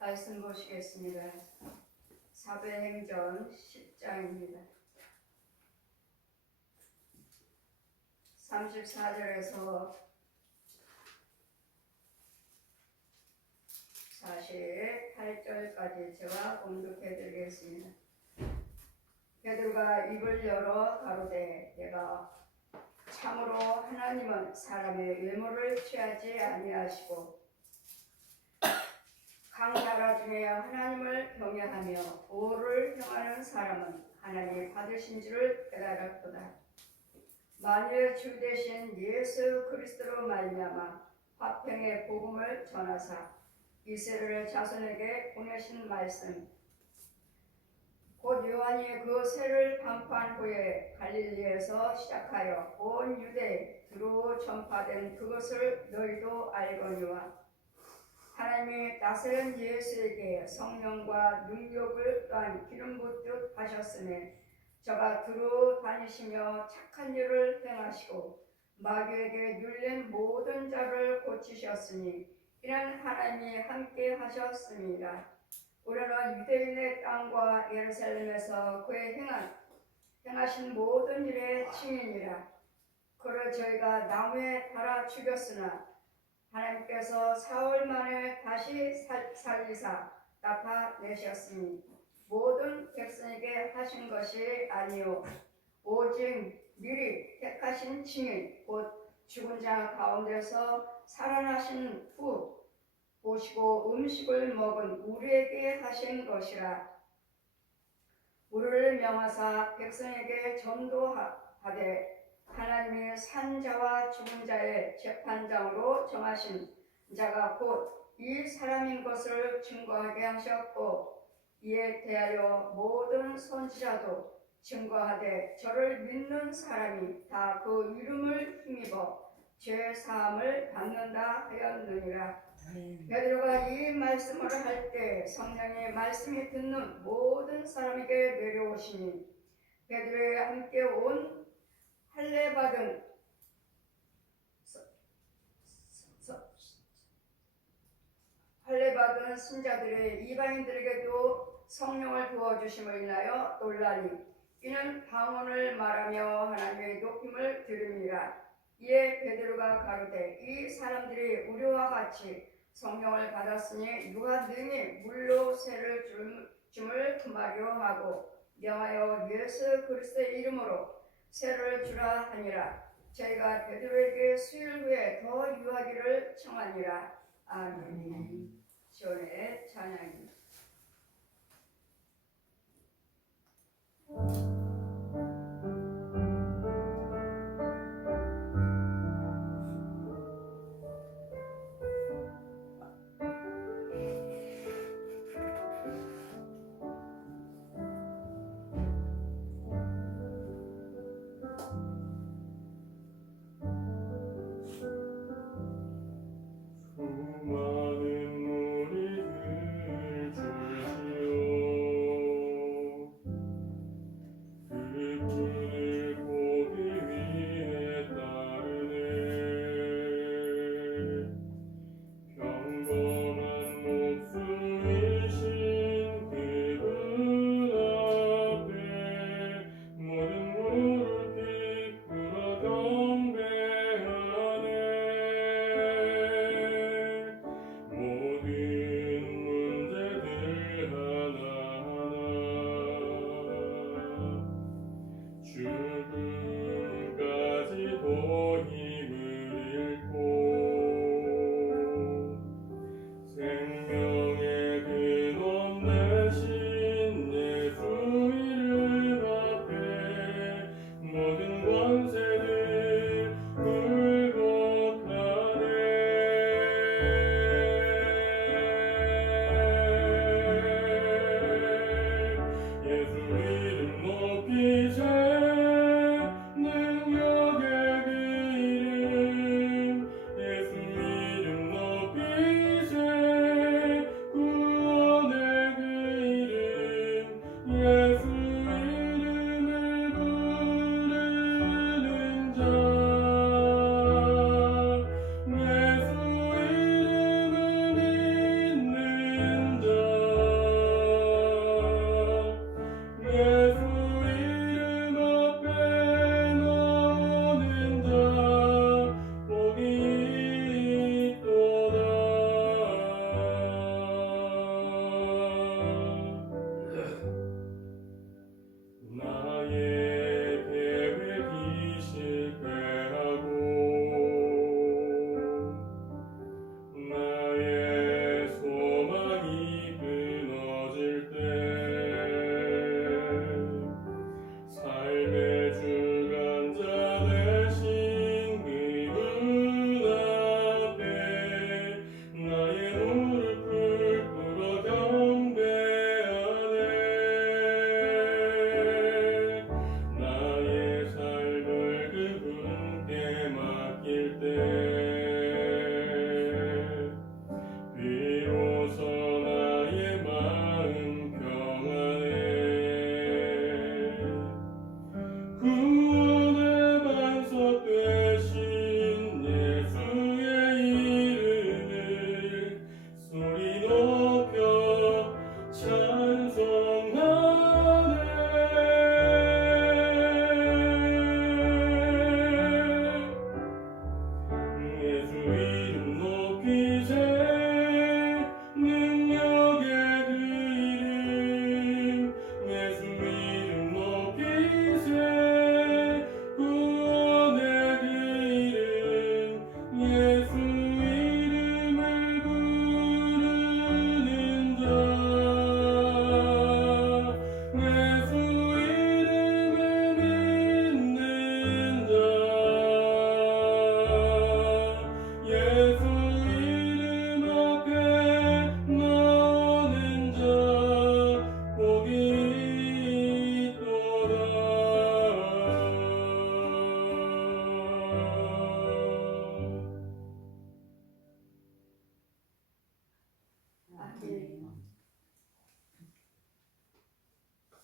말씀 보시겠습니다. 사도행전 10장입니다. 34절에서 48절까지 제가 공독해 드리겠습니다. 베드로가 입을 열어 가로되 내가 참으로 하나님은 사람의 외모를 취하지 아니하시고 각 나라 중에 하나님을 경외하며 보호를 행하는 사람은 하나님이 받으신 줄을 깨달았도다. 만일 주 되신 예수 그리스도로 말미암아 화평의 복음을 전하사 이스라엘 자손에게 보내신 말씀 곧 요한이 그 세를 방파한 후에 갈릴리에서 시작하여 온 유대에 두루 전파된 그것을 너희도 알거니와 하나님이 나사렛 예수에게 성령과 능력을 또한 기름 붓듯 하셨으니 저가 두루 다니시며 착한 일을 행하시고 마귀에게 눌린 모든 자를 고치셨으니 이는 하나님이 함께 하셨습니다. 우리는 유대인의 땅과 예루살렘에서 그의 행하신 모든 일의 증인이라. 그를 저희가 나무에 달아 죽였으나 하나님께서 사흘 만에 다시 살리사 나타내셨으니 모든 백성에게 하신 것이 아니요 오직 미리 택하신 증인 곧 죽은 자 가운데서 살아나신 후 보시고 음식을 먹은 우리에게 하신 것이라. 우리를 명하사 백성에게 전도하되 하나님이 산 자와 죽은 자의 재판장으로 정하신 자가 곧 이 사람인 것을 증거하게 하셨고 이에 대하여 모든 선지자도 증거하되 저를 믿는 사람이 다 그 이름을 힘입어 죄 사함을 받는다 하였느니라. 베드로가 이 말씀을 할 때 성령의 말씀이 듣는 모든 사람에게 내려오시니 베드로에 함께 온 할례 받은 신자들의 이방인들에게도 성령을 부어주심을 인하여 놀라니 이는 방언을 말하며 하나님의 높임을 들음이라. 이에 베드로가 가로되 이 사람들이 우리와 같이 성령을 받았으니 누가 능히 물로 세를 줌을 금하려 하고 명하여 예수 그리스도의 이름으로 세를 주라 하니라. 저희가 베드로에게 수일 후에 더 유하기를 청하니라. 아멘. 시온의 찬양입니다.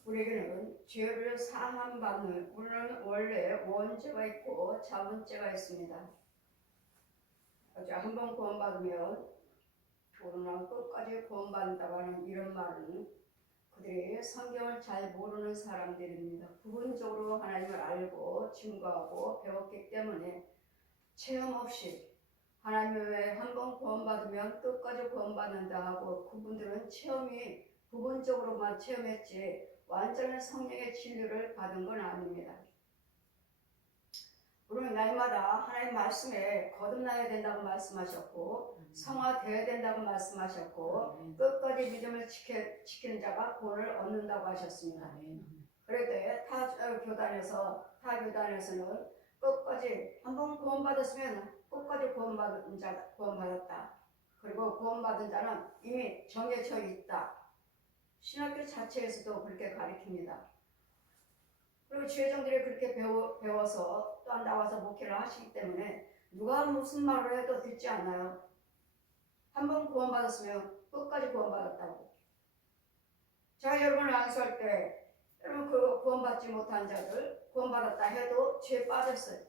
우리에게는 죄를 사함받는, 우리는 원래 원죄가 있고 자본죄가 있습니다. 한번 구원받으면 우리는 끝까지 구원받는다고 하는 이런 말은 그들이 성경을 잘 모르는 사람들입니다. 부분적으로 하나님을 알고 증거하고 배웠기 때문에 체험 없이 하나님의 외에 한번 구원받으면 끝까지 구원받는다 하고 그분들은 체험이 부분적으로만 체험했지 완전한 성령의 진리를 받은 건 아닙니다. 우리는 날마다 하나님 말씀에 거듭나야 된다고 말씀하셨고 성화되어야 된다고 말씀하셨고 끝까지 믿음을 지키는 자가 구원을 얻는다고 하셨습니다. 그럴 때 타 교단에서는 끝까지 한번 구원받았으면 끝까지 구원받았다. 그리고 구원받은 자는 이미 정해져 있다. 신학교 자체에서도 그렇게 가르칩니다. 그리고 주회장들이 그렇게 배워서 또한 나와서 목회를 하시기 때문에 누가 무슨 말을 해도 듣지 않아요. 한번 구원받았으면 끝까지 구원받았다고. 제가 여러분을 안수할 때 여러분 그 구원받지 못한 자들 구원받았다 해도 죄에 빠졌어요.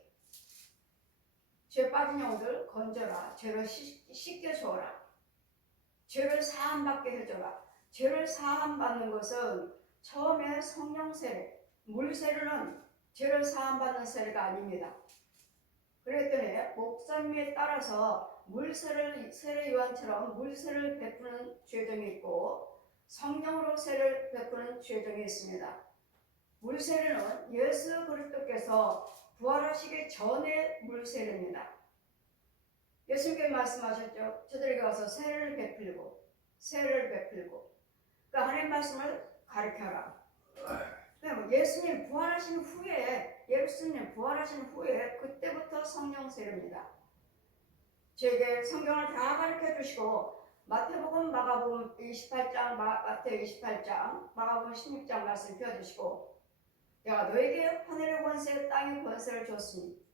죄에 빠진 영들 건져라. 죄를 씻겨줘라. 죄를 사함받게 해줘라. 죄를 사함받는 것은 처음에 성령 세례, 물 세례는 죄를 사함받는 세례가 아닙니다. 그랬더니 목사님에 따라서 세례 요한처럼 물 세례를 베푸는 죄정이 있고 성령으로 세례를 베푸는 죄정이 있습니다. 물 세례는 예수 그리스도께서 부활하시기 전에 물 세례입니다. 예수님께 말씀하셨죠. 저들에게 와서 세례를 베풀고 그러니까 하나님 말씀을 가르쳐라. 예수님 부활하신 후에 그때부터 성령 세례입니다. 저에게 성경을 다 가르쳐 주시고 마태복음, 마가복음 28장, 마태 28장, 마가복음 16장 말씀 펴주시고 내가 너에게 하늘의 권세, 땅의 권세를 줬으니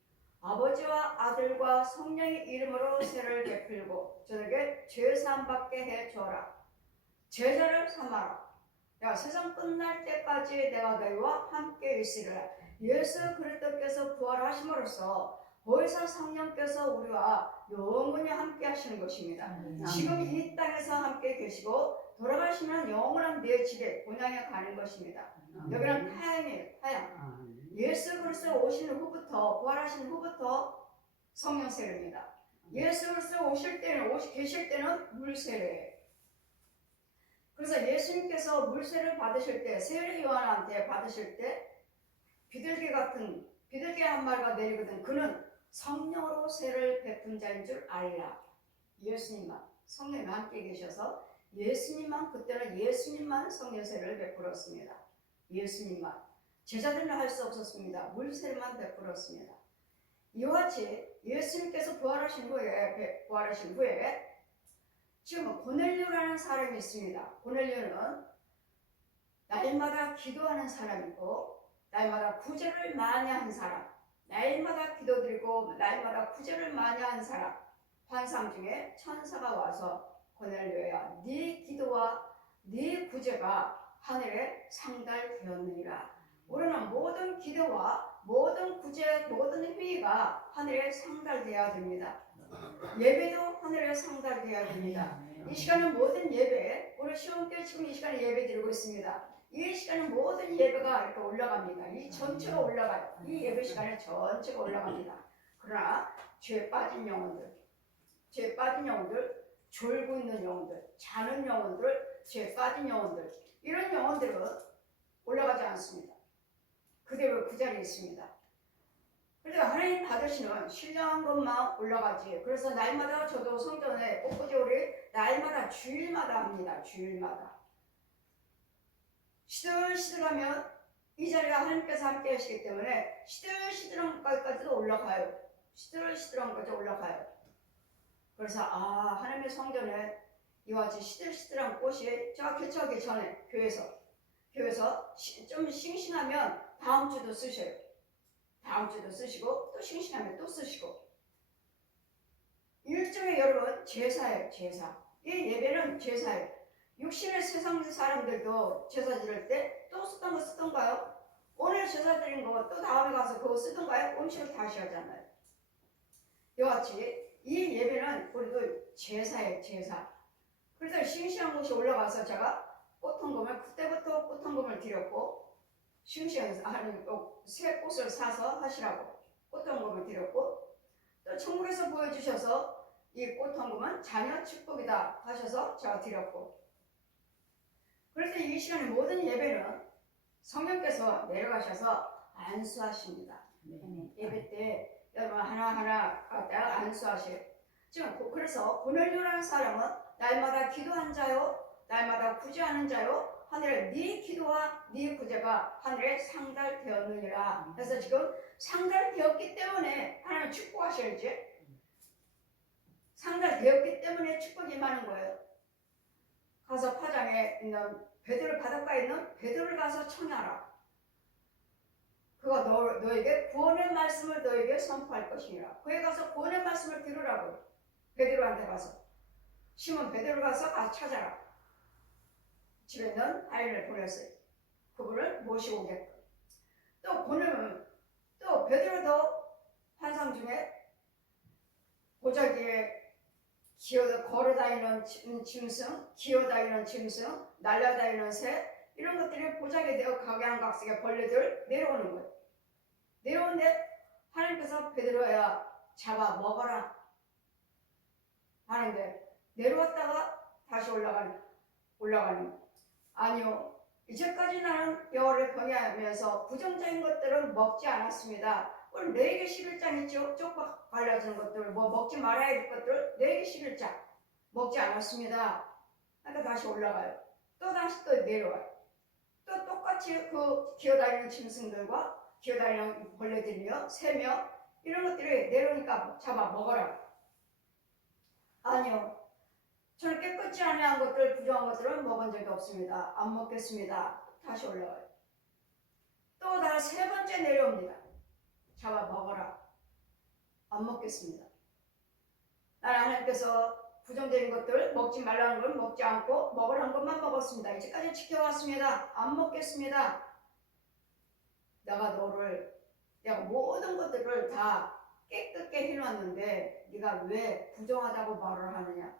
아버지와 아들과 성령의 이름으로 세례를 베풀고 저에게 죄사함 받게 해줘라. 제자를 삼아라. 내가 세상 끝날 때까지 내가 너희와 함께 있으리라. 예수 그리스도께서 부활하심으로써 보혜사 성령께서 우리와 영원히 함께 하시는 것입니다. 지금 이 땅에서 함께 계시고 돌아가시면 영원한 내 집에 본향에 가는 것입니다. 여기는 타향이에요. 타향. 예수 그리스도 오시는 후부터 부활하신 후부터 성령 세례입니다. 예수 그리스도 계실 때는 물 세례예요. 그래서 예수님께서 물세를 받으실 때 세례 요한한테 받으실 때 비둘기 한 마리가 내리거든. 그는 성령으로 세례를 베푼 자인 줄 알라. 예수님만 성령이 함께 계셔서 그때는 예수님만 성령 세례를 베풀었습니다. 예수님만. 제자들은 할 수 없었습니다. 물세례만 베풀었습니다. 이와 같이 예수님께서 부활하신 후에 지금 고넬료라는 사람이 있습니다. 고넬료는 날마다 기도하는 사람이고 날마다 구제를 많이 한 사람, 날마다 기도드리고 날마다 구제를 많이 한 사람. 환상 중에 천사가 와서 고넬료야, 네 기도와 네 구제가 하늘에 상달되었느니라. 우리는 모든 기도와 모든 구제, 모든 회의가 하늘에 상달되어야 됩니다. 예배도 하늘에 상달되어야 됩니다. 이 시간은 모든 예배, 우리 시험교회 지금 이 시간에 예배 드리고 있습니다. 이 시간은 모든 예배가 이렇게 올라갑니다. 이 전체가 올라가요. 이 예배 시간에 전체가 올라갑니다. 그러나 죄 빠진 영혼들, 졸고 있는 영혼들, 자는 영혼들, 죄 빠진 영혼들, 이런 영혼들은 올라가지 않습니다. 그대로 그 자리에 있습니다. 그러니까 하나님 받으시는 신령한 것만 올라가지. 그래서 날마다 저도 성전에 꼿꼿이 우리 날마다 주일마다 합니다. 주일마다. 시들시들하면 이 자리가 하나님께서 함께 하시기 때문에 시들시들한 것까지도 올라가요. 시들시들한 것까지 올라가요. 그래서 하나님의 성전에 이와 같이 시들시들한 꽃이 제가 개척하기 전에 교회에서 좀 싱싱하면 다음 주도 쓰셔요. 다음 주도 쓰시고 또 싱싱하면 또 쓰시고. 일종의 여러분 제사예요. 제사. 이 예배는 제사예요. 육신의 세상 사람들도 제사 지낼 때 또 쓰던 거 쓰던가요? 오늘 제사 드린 거 또 다음에 가서 그거 쓰던가요? 음식을 다시 하잖아요. 이와 같이 이 예배는 우리도 제사예요. 제사. 그래서 싱싱한 곳이 올라가서 제가 꽃헌금을 그때부터 꽃헌금을 드렸고 싱싱해서 새 꽃을 사서 하시라고 꽃헌금을 드렸고 또 천국에서 보여주셔서 이 꽃헌금은 자녀 축복이다 하셔서 제가 드렸고 그래서 이 시간에 모든 예배는 성령께서 내려가셔서 안수하십니다. 예배 때 여러분 하나하나 갖다가 안수하셔요. 지금 그래서 고넬료라는 사람은 날마다 기도한 자요 날마다 구제하는 자요 하늘에 네 기도와 네 구제가 하늘에 상달되었느니라. 그래서 지금 상달되었기 때문에 하나님 축복하셔야지. 상달되었기 때문에 축복이 많은 거예요. 가서 파장에 있는 베드로 바닷가에 있는 베드로를 가서 청하라. 그가 너에게 구원의 말씀을 너에게 선포할 것이니라. 그에 가서 구원의 말씀을 들으라고 베드로한테 가서 시몬 베드로 가서 찾아라. 집에 있는 아이를 보냈어요. 그분을 모시고 오겠고 또 보내면 또 베드로도 환상 중에 보자기에 걸어다니는 짐승, 기어다니는 짐승, 날아다니는 새 이런 것들이 보자기에 되어 각양각색의 벌레들 내려오는 거예요. 내려오는데 하나님께서 베드로야 잡아 먹어라 하는데 내려왔다가 다시 올라가는 아니요 이제까지 나는 여호와를 경외하면서 부정적인 것들은 먹지 않았습니다. 오늘 레위기 11장 있죠? 쪽박 갈라지는 것들 먹지 말아야 할 것들 레위기 11장 먹지 않았습니다. 그러니까 다시 올라가요. 또 다시 또 내려와요. 또 똑같이 그 기어다니는 짐승들과 기어다니는 벌레들이며 새며 이런 것들이 내려오니까 잡아 먹어라. 아니요 저는 깨끗이 아니한 것들 부정한 것들은 먹은 적이 없습니다. 안 먹겠습니다. 다시 올라와요. 또 다시 세 번째 내려옵니다. 잡아 먹어라. 안 먹겠습니다. 나는 하나님께서 부정적인 것들 먹지 말라는 걸 먹지 않고 먹으라는 것만 먹었습니다. 이제까지 지켜왔습니다. 안 먹겠습니다. 내가 모든 것들을 다 깨끗게 해놨는데 네가 왜 부정하다고 말을 하느냐.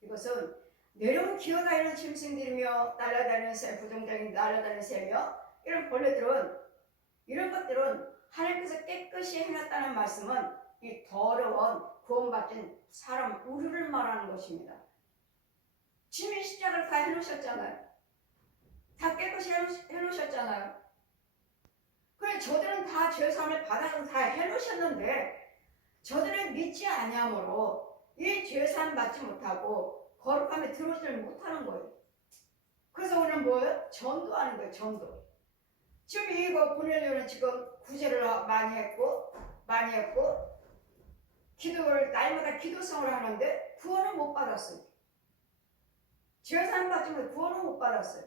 이것은 내려온 기어다니는 짐승들이며 날아다니는 새, 부정적인 날아다니는 새며 이런 벌레들은 이런 것들은 하나님께서 깨끗이 해놨다는 말씀은 이 더러운 구원받은 사람 우리를 말하는 것입니다. 주님이 십자가를 다 해놓으셨잖아요. 다 깨끗이 해놓으셨잖아요. 그래 저들은 다 죄사함을 받아서 다 해놓으셨는데 저들은 믿지 아니함으로 이 죄사함 받지 못하고 거룩함에 들어오지를 못하는 거예요. 그래서 오늘 뭐예요? 전도하는 거예요. 전도. 지금 이거 고넬료는 지금 구제를 많이 했고 기도를 날마다 기도성을 하는데 구원을 못 받았어요. 죄사함 받지 못해 구원을 못 받았어요.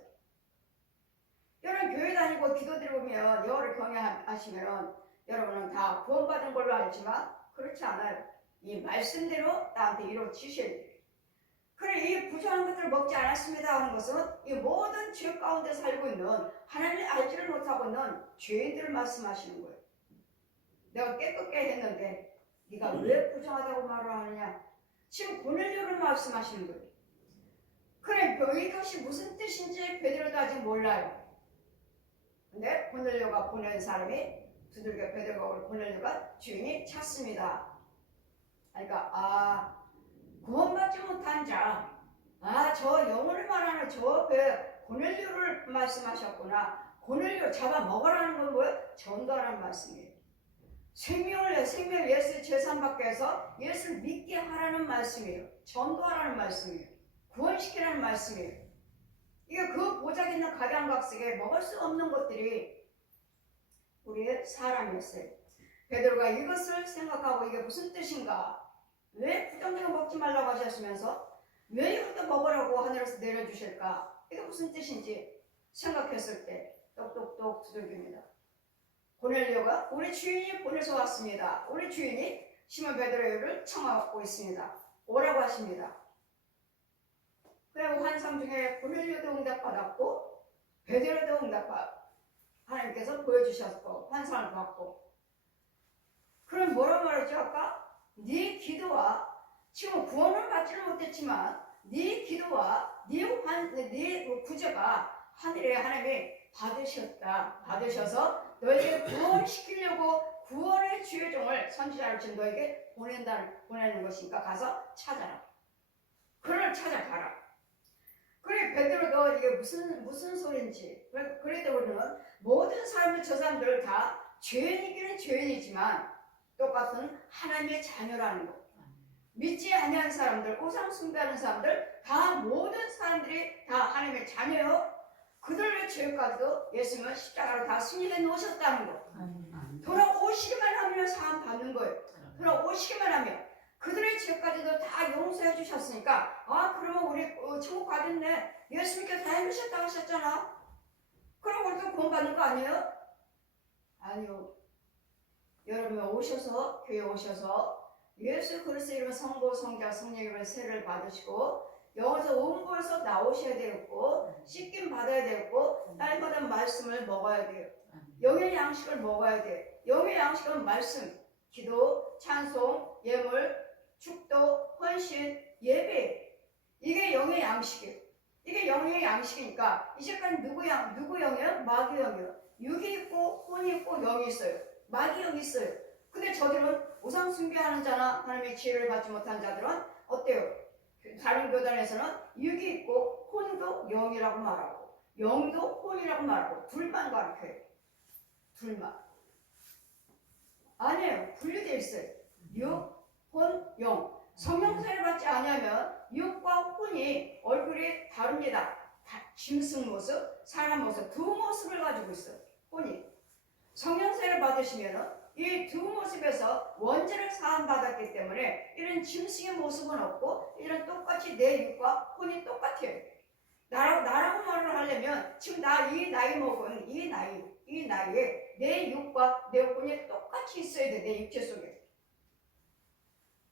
여러분 교회 다니고 기도 드리면 여호와를 경외하시면 여러분은 다 구원받은 걸로 알지만 그렇지 않아요. 이 말씀대로 나한테 이루어지셔야 돼요. 그래 이 부정한 것들을 먹지 않았습니다 하는 것은 이 모든 죄 가운데 살고 있는 하나님을 알지를 못하고 있는 죄인들을 말씀하시는 거예요. 내가 깨끗게 했는데 네가 왜 부정하다고 말을 하느냐. 지금 고넬료를 말씀하시는 거예요. 그래 이것이 무슨 뜻인지 베드로도 아직 몰라요. 근데 고넬료가 보낸 사람이 두들겨 베드로가 고넬료가 주인이 찾습니다. 그러니까 구원받지 못한 자, 저 영혼을 말하는 저 고넬료를 말씀하셨구나. 고넬료 잡아 먹으라는 건 뭐예요? 전도하라는 말씀이에요. 생명을 예수의 재산받게 해서 예수를 믿게 하라는 말씀이에요. 전도하라는 말씀이에요. 구원시키라는 말씀이에요. 이게 그 보자기 있는 각양각색에 먹을 수 없는 것들이 우리의 사람이었어요. 베드로가 이것을 생각하고 이게 무슨 뜻인가? 왜 부정적인 먹지 말라고 하셨으면서 왜 이것도 먹으라고 하늘에서 내려주실까? 이게 무슨 뜻인지 생각했을 때 똑똑똑 두들깁니다. 고넬료가 우리 주인이 보내서 왔습니다. 우리 주인이 시몬 베드로를 청하고 있습니다. 오라고 하십니다. 그리고 환상 중에 고넬료도 응답받았고 베드로도 하나님께서 보여주셨고 환상을 받고. 그럼 뭐라고 말했죠 아까? 네 기도와 지금 구원을 받지는 못했지만 네 기도와 네 구제가 하늘에 하나님이 받으셔서 너에게 구원시키려고 구원의 주의 종을 선지자를 준 너에게 보내는 것이니까 가서 찾아라. 그를 찾아가라. 그래 베드로도 이게 무슨 소린지. 그래도 우리는 모든 사람들 저 사람들을 다 죄인이기는 죄인이지만 똑같은 하나님의 자녀라는 것. 믿지 아니하는 사람들, 우상 숭배하는 사람들, 다 모든 사람들이 다 하나님의 자녀요. 그들의 죄까지도 예수님은 십자가로 다 승리해 놓으셨다는 것. 돌아오시기만 하면 사함 받는 거예요. 돌아오시기만 하면 그들의 죄까지도 다 용서해 주셨으니까 그러면 우리 천국 가겠네. 예수님께서 다 해주셨다고 하셨잖아. 그럼 우리도 구원 받는 거 아니에요? 아니요. 여러분 오셔서 교회 오셔서 예수 그리스도 이름의 성부, 성자, 성령 이름의 세례를 받으시고 영어에서 온보에서 나오셔야 되겠고 씻김 받아야 되겠고 딸받은 말씀을 먹어야 돼요. 영의 양식을 먹어야 돼. 영의 양식은 말씀, 기도, 찬송, 예물, 축도, 헌신, 예배. 이게 영의 양식이에요. 이게 영의 양식이니까 이제까지 누구 영이에요? 마귀 영이에요. 육이 있고 혼이 있고 영이 있어요. 마귀 영이 있어요. 근데 저들은 우상 숭배하는 자나 하나님의 지혜를 받지 못한 자들은 어때요? 다른 교단에서는 육이 있고 혼도 영이라고 말하고 영도 혼이라고 말하고 둘만 가르쳐요. 둘만. 아니에요. 분리되어 있어요. 육, 혼, 영. 성령세를 받지 않으면 육과 혼이 얼굴이 다릅니다. 짐승 모습, 사람 모습 두 모습을 가지고 있어요. 혼이. 성령세를 받으시면 이 두 모습에서 원죄를 사함받았기 때문에 이런 짐승의 모습은 없고 이런 똑같이 내 육과 혼이 똑같아요. 나라고 말을 하려면 지금 나 이 나이 먹은 이 나이에 내 육과 내 혼이 똑같이 있어야 돼. 내 육체 속에.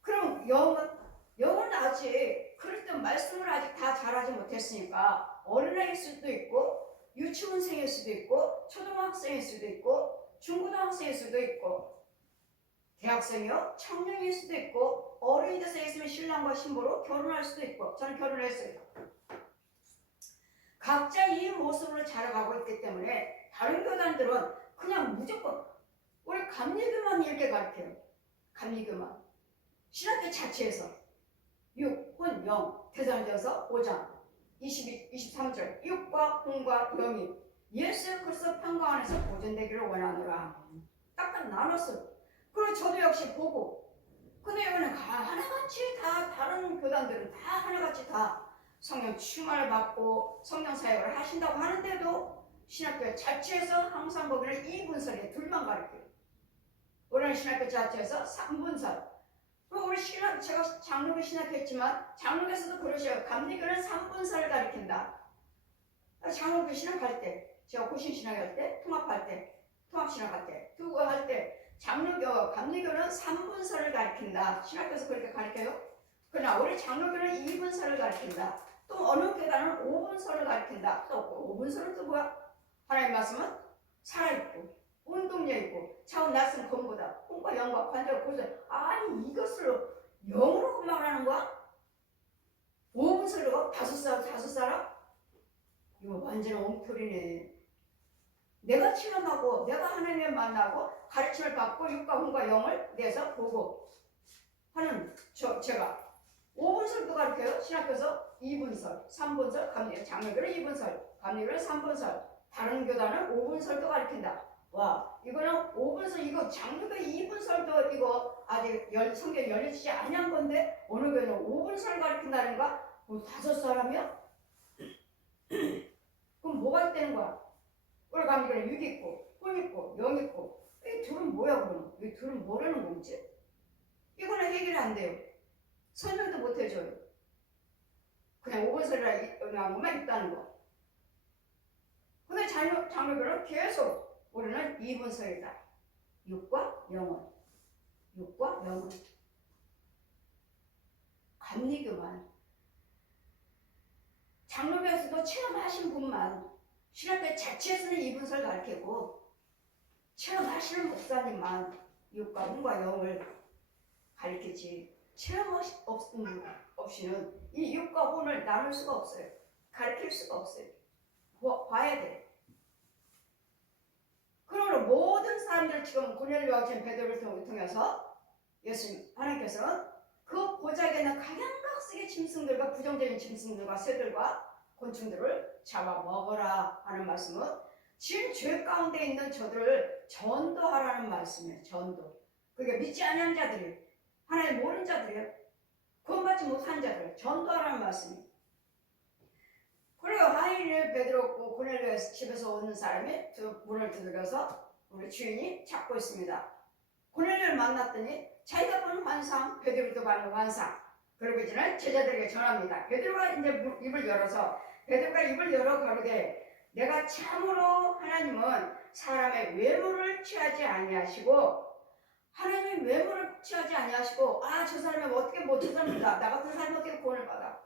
그럼 영은 아직 그럴 때 말씀을 아직 다 잘하지 못했으니까 어린아이일 수도 있고 유치원생일 수도 있고 초등학생일 수도 있고 중고등학생일 수도 있고 대학생이요? 청년일 수도 있고 어린이 돼서 있으면 신랑과 신부로 결혼할 수도 있고 저는 결혼했어요. 각자 이 모습으로 자라가고 있기 때문에 다른 교단들은 그냥 무조건 우리 감리교만 이렇게 가르쳐요. 감리교만. 신학교 자체에서 6, 혼, 영 대사전서 5장 23절 육과 혼과 영이 예수 그리스도 평강 안에서 보존되기를 원하노라. 딱 나눴어요. 그리고 저도 역시 보고 근데 여기는 하나같이 다 다른 교단들은 다 하나같이 다 성령 충만을 받고 성령 사역을 하신다고 하는데도 신학교 자체에서 항상 거기는 2분설에 둘만 가르쳐요. 우리는 신학교 자체에서 3분설. 우리 제가 장로교 신학했지만 장로교에서도 그러셔요. 감리교는 3분설을 가르친다. 장로교 신학할 때, 제가 고신 신학할 때, 통합할 때, 통합신학할 때, 그거 할 때 장로교, 감리교는 3분설을 가르친다. 신학교에서 그렇게 가르쳐요. 그러나 우리 장로교는 2분설을 가르친다. 또 어느 교단은 5분설을 가르친다. 또 5분설은 또 뭐야? 하나님 말씀은 살아있고 운동력 있고 차원 낯선 검보다 혼과 영과 관계가 고서 아니 이것을 영으로 말하는 거야? 5분설로 다섯 사람? 이거 완전 엉터리네. 내가 체험하고 내가 하나님을 만나고 가르침을 받고 육과 혼과 영을 내서 보고 하는 제가 5분설도 가르쳐요. 신학교에서 2분설, 3분설, 장로교는 2분설, 감리교는 3분설, 다른 교단은 5분설도 가르친다. 와, 이거는 5분설, 이거 장로교 2분설도 이거 아직 성경 열리지 아니한 건데 어느 교회는 5분설 가르친다는가? 뭐 5사람이야? 그럼 뭐가 되는 거야? 우리 감리교는 6 있고, 혼 있고, 영 있고, 이 둘은 뭐야 그럼? 이 둘은 뭐라는 건지? 이거는 해결이 안 돼요. 설명도 못 해줘요. 그냥 5분설이라는 것만 있다는 거. 근데 장로교는 계속 우리는 2분설이다. 육과 영혼. 육과 영혼. 감리교만 장로교에서도 체험하신 분만 신학교 자체에서는 이분설 가르치고 체험하시는 목사님만 육과 혼과 영을 가르치지 체험 없이는 이 육과 혼을 나눌 수가 없어요. 가르칠 수가 없어요. 봐야 돼. 그러므로 모든 사람들 지금 고넬료와 지금 베드로를 통해서 예수님 하나님께서는 그 보자기에 있는 각양각색의 짐승들과 부정적인 짐승들과 새들과 곤충들을 잡아 먹어라 하는 말씀은 지금 죄 가운데 있는 저들을 전도하라는 말씀이에요. 전도. 그게 믿지 않는 자들이 하나님 모르는 자들이에요. 구원받지 못한 자들 전도하라는 말씀이에요. 그리고 하인을 베드로 고넬료 집에서 오는 사람이 문을 두드려서 우리 주인이 찾고 있습니다. 고넬료를 만났더니 자기가 본 환상, 베드로도 보는 환상. 그리고 이제는 제자들에게 전합니다. 베드로가 이제 입을 열어서 베드로가 입을 열어 가로되 내가 참으로 하나님은 사람의 외모를 취하지 아니하시고 하나님의 외모를 취하지 아니하시고 저 사람이 어떻게 저 사람이다. 나 같은 사람이 어떻게 구원을 받아.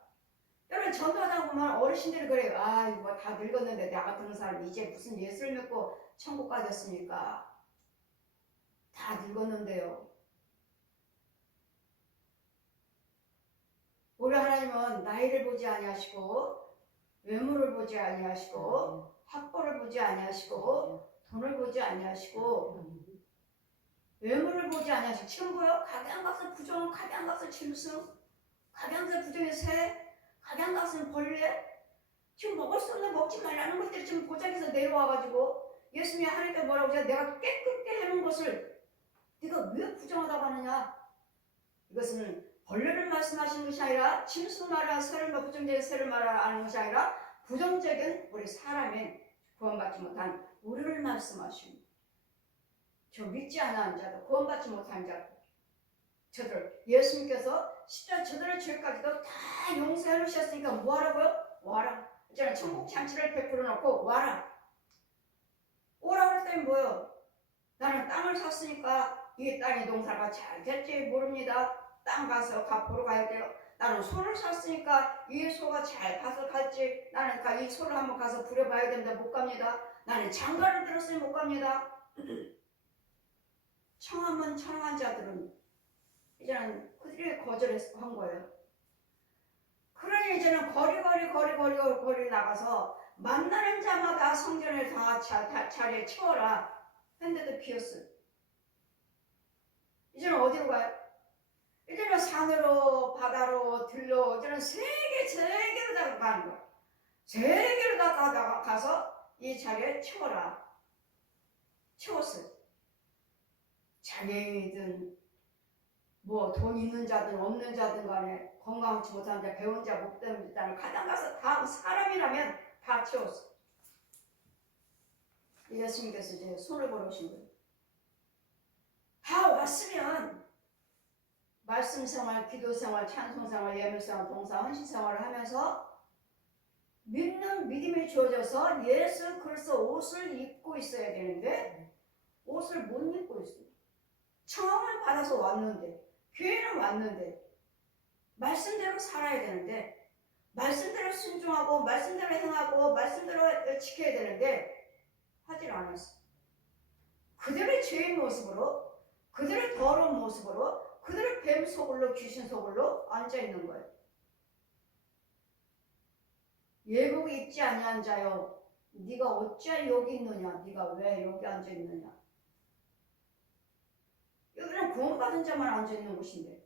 여러분 전도하다 보면 어르신들이 그래요. 이거 다 늙었는데 나 같은 사람 이제 무슨 예수를 믿고 천국 가졌습니까? 다 늙었는데요. 우리 하나님은 나이를 보지 아니하시고 외모를 보지 아니하시고 학벌을 보지 아니하시고 돈을 보지 아니하시고 외모를 보지 아니하시고 지금 보여? 각양각색 부정, 각양각색 짐승, 각양각색 부정의 새, 각양각색 벌레 지금 먹을 수 없는 먹지 말라는 것들이 지금 보자기에서 내려와가지고 예수님이 하나님께 뭐라고 하죠? 내가 깨끗게 해놓은 것을 네가 왜 부정하다고 하느냐? 이것은 벌레를 말씀하시는 것이 아니라 짐승 말하라 부정적인 새를 말하는 것이 아니라 부정적인 우리 사람의 구원받지 못한 우리를 말씀하십니다. 저 믿지 않는 자도 구원받지 못한 자도 저들 예수님께서 십자가 저들의 죄까지도 다 용서해 놓으셨으니까 뭐 하라고요? 와라. 저는 천국 잔치를 베풀어 놓고 와라. 오라 그랬더니 뭐요? 나는 땅을 샀으니까 이 땅의 농사가 잘 될지 모릅니다. 땅 가서 값 보러 가야 돼요. 나는 소를 샀으니까 이 소가 잘 가서 갈지 나는 이 소를 한번 가서 부려봐야 됩니다. 못 갑니다. 나는 장가를 들었으니 못 갑니다. 청한 자들은 이제는 그들이 거절한 거예요. 그러니 이제는 거리 나가서 만나는 자마다 성전을 다 자리에 채워라 했는데도 비었어요. 이제는 어디로 가요? 이제는 산으로 바다로 들로 이제는 세계로 다 가는 거야. 세계로 다 가서 이 자리에 채워라. 채웠어요. 장애인이든 뭐 돈 있는 자든 없는 자든 간에 건강치 못한 자, 배운 자, 못 배운 자를 가장 가서 다 사람이라면 다 채웠어. 예수님께서 이제 손을 걸으신 거예요. 다 왔으면 말씀 생활, 기도 생활, 찬송 생활, 예물 생활, 봉사, 헌신 생활을 하면서 믿는 믿음이 주어져서 예수 그리스도 옷을 입고 있어야 되는데 옷을 못 입고 있어요. 청함을 받아서 왔는데 교회는 왔는데 말씀대로 살아야 되는데 말씀대로 순종하고 말씀대로 행하고 말씀대로 지켜야 되는데 하질 않았어. 그들의 죄의 모습으로 그들의 더러운 모습으로 그들의 뱀 속을로 귀신 속을로 앉아있는 거예요. 예복 입지 아니한 자여 네가 어찌하여 여기 있느냐. 네가 왜 여기 앉아있느냐. 여기는 구원받은 자만 앉아있는 곳인데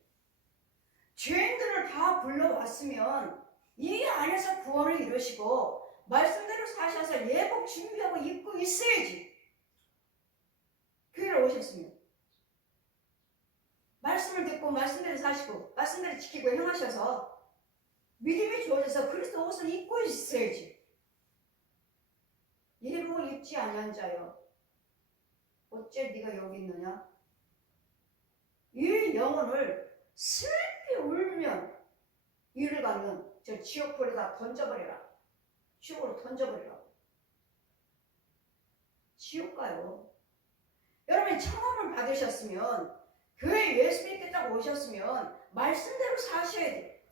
죄인들을 다 불러왔으면 이 안에서 구원을 이루시고 말씀대로 사셔서 예복 준비하고 입고 있어야지. 교회를 오셨으면 말씀을 듣고 말씀대로 사시고 말씀대로 지키고 행하셔서 믿음이 주어져서 그리스도 옷을 입고 있어야지. 예복을 입지 아니한 자여 어째 네가 여기 있느냐. 이 영혼을 슬피 울면 이를 갖는 저 지옥불에다 던져버려라. 지옥으로 던져버려라. 지옥 가요. 여러분이 청함을 받으셨으면 교회 예수 믿게 딱 오셨으면 말씀대로 사셔야 돼.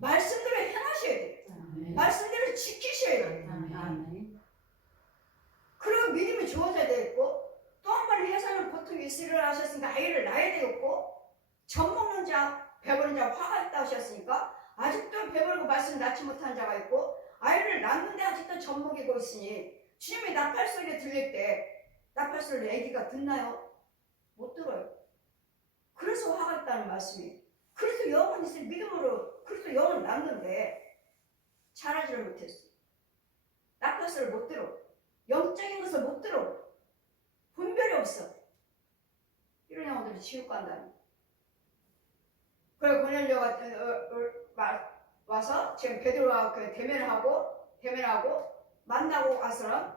말씀대로 행하셔야 돼. 말씀대로 지키셔야 돼요. 아멘. 그리고 믿음이 주어져야 되겠고, 또 한 번 해서는 고통이 있으리라 하셨으니까 아이를 낳아야 되겠고, 젖 먹는 자, 배부른 자 화가 있다 하셨으니까 아직도 배부르고 말씀 낳지 못한 자가 있고, 아이를 낳는데 아직도 젖 먹이고 있으니 주님이 나팔 소리가 들릴 때 나팔 소리를 아기가 듣나요? 못 들어요. 그래서 화가 있다는 말씀이. 그래서 영은 있어요. 믿음으로 그래서 영은 낳는데 잘하지를 못했어. 나팔 소리를 못 들어. 영적인 것을 못 들어. 분별이 없어. 이런 영혼들이 지옥 간다는. 그리고 고넬료가 와서 지금 베드로와 대면하고 만나고 와서는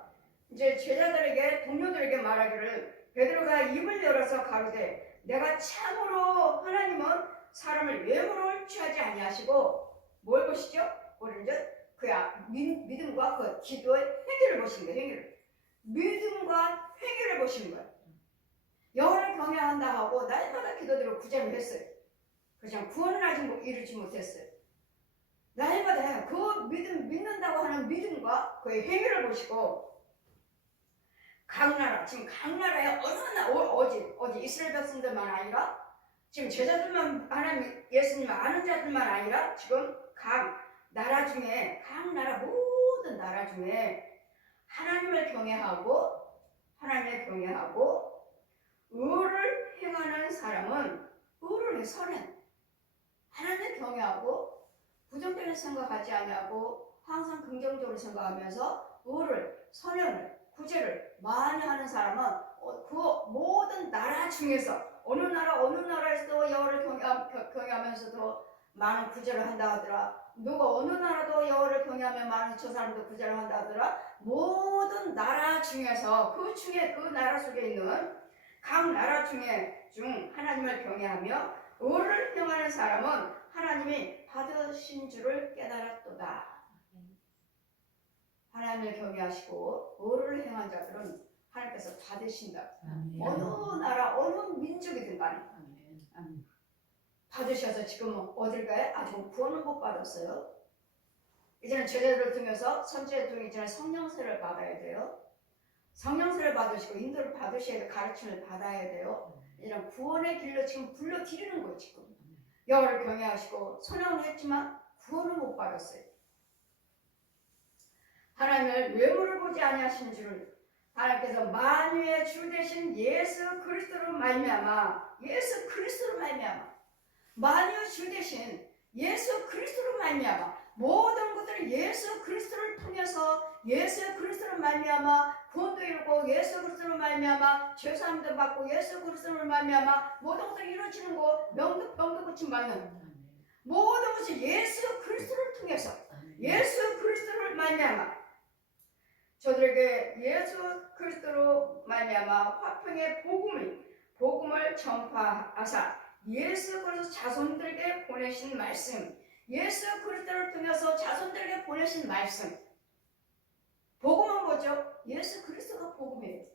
이제 제자들에게 동료들에게 말하기를, 베드로가 입을 열어서 가로되 내가 참으로 하나님은 사람을 외모를 취하지 아니하시고 뭘 보시죠? 우리 이제 그야 믿음과 그 기도의 행위를 보시는 거예요. 행위를. 믿음과 행위를 보시는 거예요. 영혼을 경외한다 하고 날마다 기도대로 구제를 했어요. 그렇지만 구원은 아직 이루지 못했어요. 날마다 그 믿는다고 하는 믿음과 그의 행위를 보시고, 각 나라, 지금 각 나라에 어디 이스라엘 백성들만 아니라 지금 제자들만 하나님 예수님을 아는 자들만 아니라 지금 각 나라 모든 나라 중에 하나님을 경외하고 의를 행하는 사람은 의를 선해. 하나님을 경외하고 부정적인 생각하지 아니하고 항상 긍정적으로 생각하면서 의를, 선행을, 구제를 많이 하는 사람은 그 모든 나라 중에서 어느 나라에서도 여호와를 경외하면서도 많은 구제를 한다 하더라. 누가 어느 나라도 여호와를 경외하면 많은 저 사람도 구제를 한다 하더라. 모든 나라 중에서 그 나라 속에 있는 각 나라 중 하나님을 경외하며 의를 행하는 사람은 하나님이 받으신 줄을 깨달았도다. 하나님을 경외하시고 의를 행한 자들은 하나님께서 받으신다. 어느 나라, 어느 민족이든 간에 받으셔서 지금 어딜 가요? 아직 구원을 못 받았어요. 이제는 제자들을 통해서 선지자 통해 이제는 성령세를 받아야 돼요. 성령세를 받으시고 인도를 받으셔야 돼요. 가르침을 받아야 돼요. 이런 구원의 길로 지금 불러들이는 거예요. 지금 여호와를 경외하시고 선행을 했지만 구원을 못 받았어요. 하나님을 외모를 보지 아니하시는 줄을 하나님께서 만유의 주 되신 예수 그리스도로 말미암아 만유의 주 되신 예수 그리스도로 말미암아 모든 것들을 예수 그리스도를 통해서 예수 그리스도로 말미암아 구원도 이루고 예수 그리스도로 말미암아 죄사함도 받고 예수 그리스도로 말미암아 모든 것들이 이루어지는 거 병도 고침 받는 모든 것이 예수 그리스도를 통해서 예수 그리스도를 말미암아 저들에게 예수 그리스도로 말미암아 화평의 복음을 전파하사 예수 그리스도 자손들에게 보내신 말씀, 예수 그리스도를 통해서 자손들에게 보내신 말씀. 복음은 뭐죠? 예수 그리스도가 복음이에요.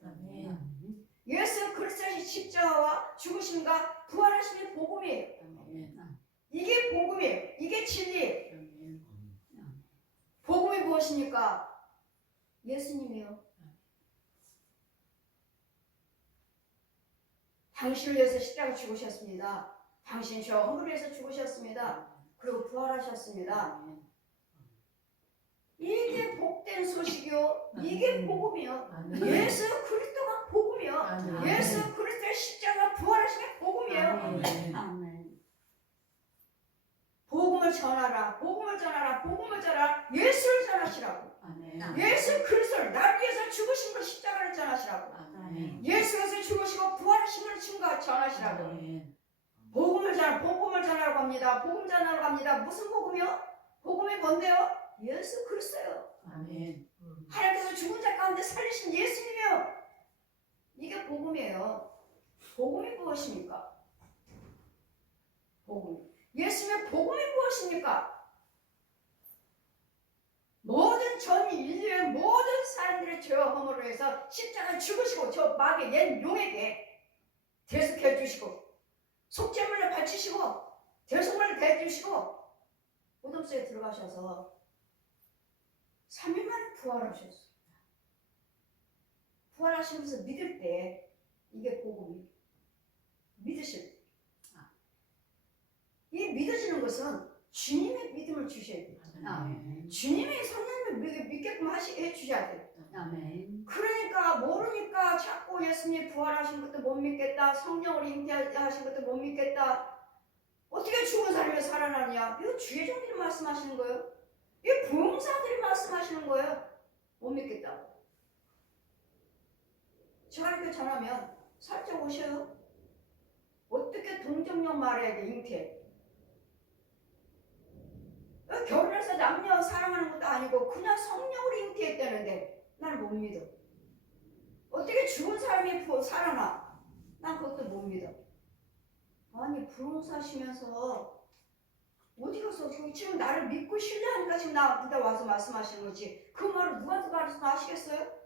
예수 그리스도의 십자가와 죽으심과 부활하심이 복음이에요. 이게 복음이에요. 이게 진리예요. 복음이 무엇입니까? 예수님이요. 당신을 위해서 십자가 죽으셨습니다. 당신 저 허물을 위해서 죽으셨습니다. 그리고 부활하셨습니다. 이게 복된 소식이요. 이게 복음이요. 예수 그리스도가 복음이요. 예수 그리스도의 십자가 부활하심이 복음이에요. 복음을 전하라. 예수를 전하시라고. 예수 그리스도를 나를 위해서 죽으신 걸 십자가를 전하시라고. 예수께서 죽으시고 부활하신 걸 전하시라고. 복음을 전하러 갑니다. 복음 전하러 갑니다. 무슨 복음이요? 복음이 뭔데요? 예수 그리스도요. 하나님께서 죽은 자 가운데 살리신 예수님이요. 이게 복음이에요. 복음이 무엇입니까? 예수님의 복음이 무엇입니까? 모든 전 인류의 모든 사람들의 죄와 허물을 해서 십자가에 죽으시고 저 마귀 옛 용에게 대속해 주시고 속죄물을 바치시고 대속물을 대주시고 무덤 속에 들어가셔서 부활하셨어. 부활하시면서 믿을 때 이게 복음이 믿으실 때. 이 믿어지는 것은 주님의 믿음을 주셔야 돼요. 아멘. 주님의 성령을 믿게끔 해주셔야 돼요. 아멘. 그러니까 모르니까 자꾸 예수님 부활하신 것도 못 믿겠다. 성령을 잉태하신 것도 못 믿겠다. 어떻게 죽은 사람이 살아나냐? 이거 주의 종들이 말씀하시는 거예요. 이거 부흥사들이 말씀하시는 거예요. 못 믿겠다고. 제가 이렇게 전하면 살짝 오셔요. 어떻게 동정녀 말해야 돼, 잉태. 결혼해서 남녀 사랑하는 것도 아니고 그냥 성령으로 잉태했다는데 나는 못 믿어. 어떻게 죽은 사람이 살아나? 난 그것도 못 믿어. 아니 부흥사시면서 어디 가서 지금 나를 믿고 신뢰하니까 지금 나한테 와서 말씀하시는 거지. 그 말을 누구한테 말씀하시겠어요?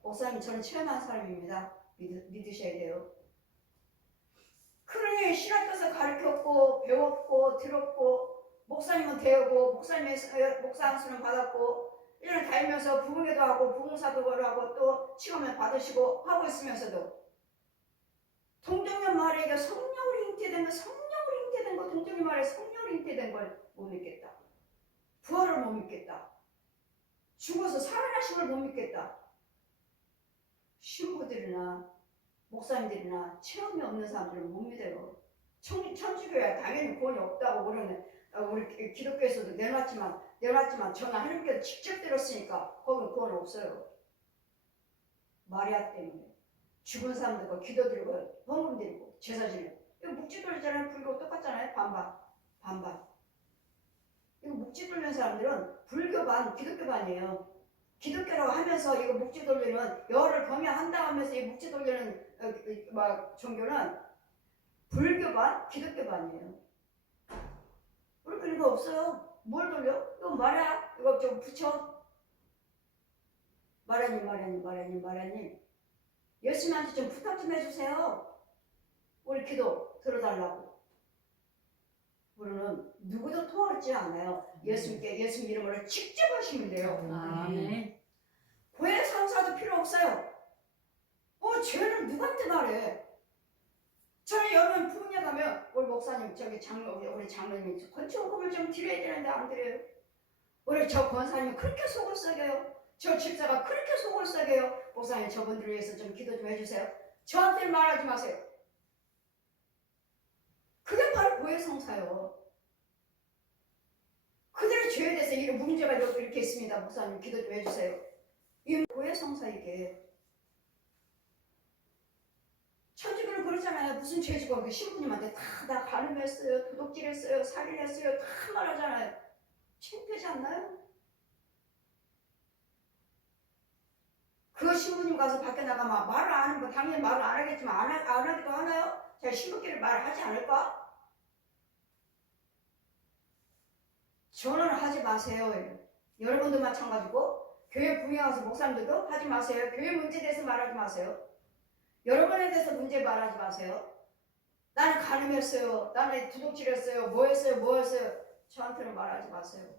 목사님 저는 체험한 사람입니다. 믿으셔야 돼요. 그러니 신학교에서 가르쳤고 배웠고 들었고 목사님은 되고 목사님의 목사 안수는 받았고 1년 다니면서 부흥회도 하고 부흥사도 하고 또 치료면 받으시고 하고 있으면서도 동정녀 말에 성령으로 잉태된 거 동정녀 말에 성령으로 잉태된 걸 못 믿겠다. 부활을 못 믿겠다. 죽어서 살아나신 걸 못 믿겠다. 신부들이나 목사님들이나 체험이 없는 사람들은 못 믿어요. 천주교야 당연히 구원이 없다고 우리 기독교에서도 내놨지만 저는 하나님께서 직접 들었으니까 거기는 구원 없어요. 마리아 때문에 죽은 사람들과 기도드리고 헌금 드리고 제사 지내고 이거 묵지 돌리잖아요. 불교 똑같잖아요. 반반. 이거 묵지 돌리는 사람들은 불교 반 기독교 반이에요. 기독교라고 하면서 이거 묵지 돌리는 열을 범양한다 하면서 이 묵지 돌리는 종교는 불교 반 기독교 반이에요. 우리 그런 거 없어요. 뭘 돌려? 이거 말야. 이거 좀 붙여. 마라님. 예수님한테 좀 부탁 좀 해주세요. 우리 기도 들어달라고. 우리는 누구도 통하지 않아요. 예수님 이름으로 직접 하시면 돼요. 아멘. 고해 상사도 필요 없어요. 죄는 누구한테 말해? 저는 여러분 부흥회 가면 우리 목사님 우리 장로님이 건축금을 좀 드려야 되는데 안 드려요. 우리 저 권사님이 그렇게 속을 썩여요. 저 집사가 그렇게 속을 썩여요. 목사님 저분들을 위해서 좀 기도 좀 해주세요. 저한테는 말하지 마세요. 그게 바로 고해성사요. 그들의 죄에 대해서 이 문제가 이렇게 있습니다. 목사님 기도 좀 해주세요. 이 고해성사 이게 천주교는 그러잖아요. 무슨 죄 지고 그 신부님한테 다 간음했어요. 도둑질했어요. 살인했어요. 다 말하잖아요. 창피하지 않나요? 그 신부님 가서 밖에 나가면 말을 안 하는 거 당연히 말을 안 하겠지만 안 하기도 하나요? 제가 신부끼리 말을 하지 않을까? 저는 하지 마세요. 여러분도 마찬가지고 교회 부흥회 가서 목사님들도 하지 마세요. 교회 문제에 대해서 말하지 마세요. 여러분에 대해서 문제 말하지 마세요. 나는 간음했어요. 나는 도둑질했어요. 뭐 했어요. 저한테는 말하지 마세요.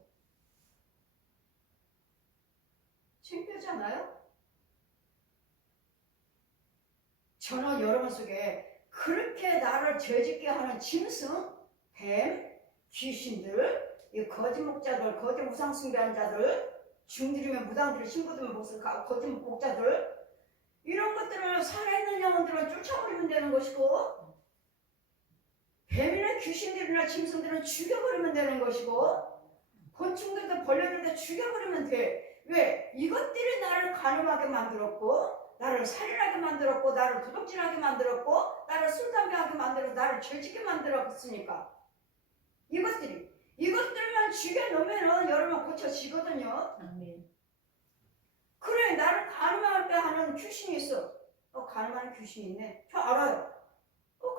창피하지 않아요? 저는 여러분 속에 그렇게 나를 죄짓게 하는 짐승, 뱀, 귀신들, 이 거짓 목자들, 거짓 우상 숭배하는 자들, 중들이면 무당들, 신부들면 무슨 거짓 목자들 이런 것들을 살아있는 영혼들은 쫓아버리면 되는 것이고 뱀이나 귀신들이나 짐승들은 죽여버리면 되는 것이고 곤충들도 벌레들도 죽여버리면 돼. 왜? 이것들이 나를 간음하게 만들었고 나를 살인하게 만들었고 나를 도둑질하게 만들었고 나를 술 담배하게 만들었고 나를 죄짓게 만들었으니까 이것들만 죽여놓으면 여러분 고쳐지거든요. 아멘. 그래 나를 간음하게 하는 귀신이 있어. 간음하는 귀신이 있네. 저 알아요.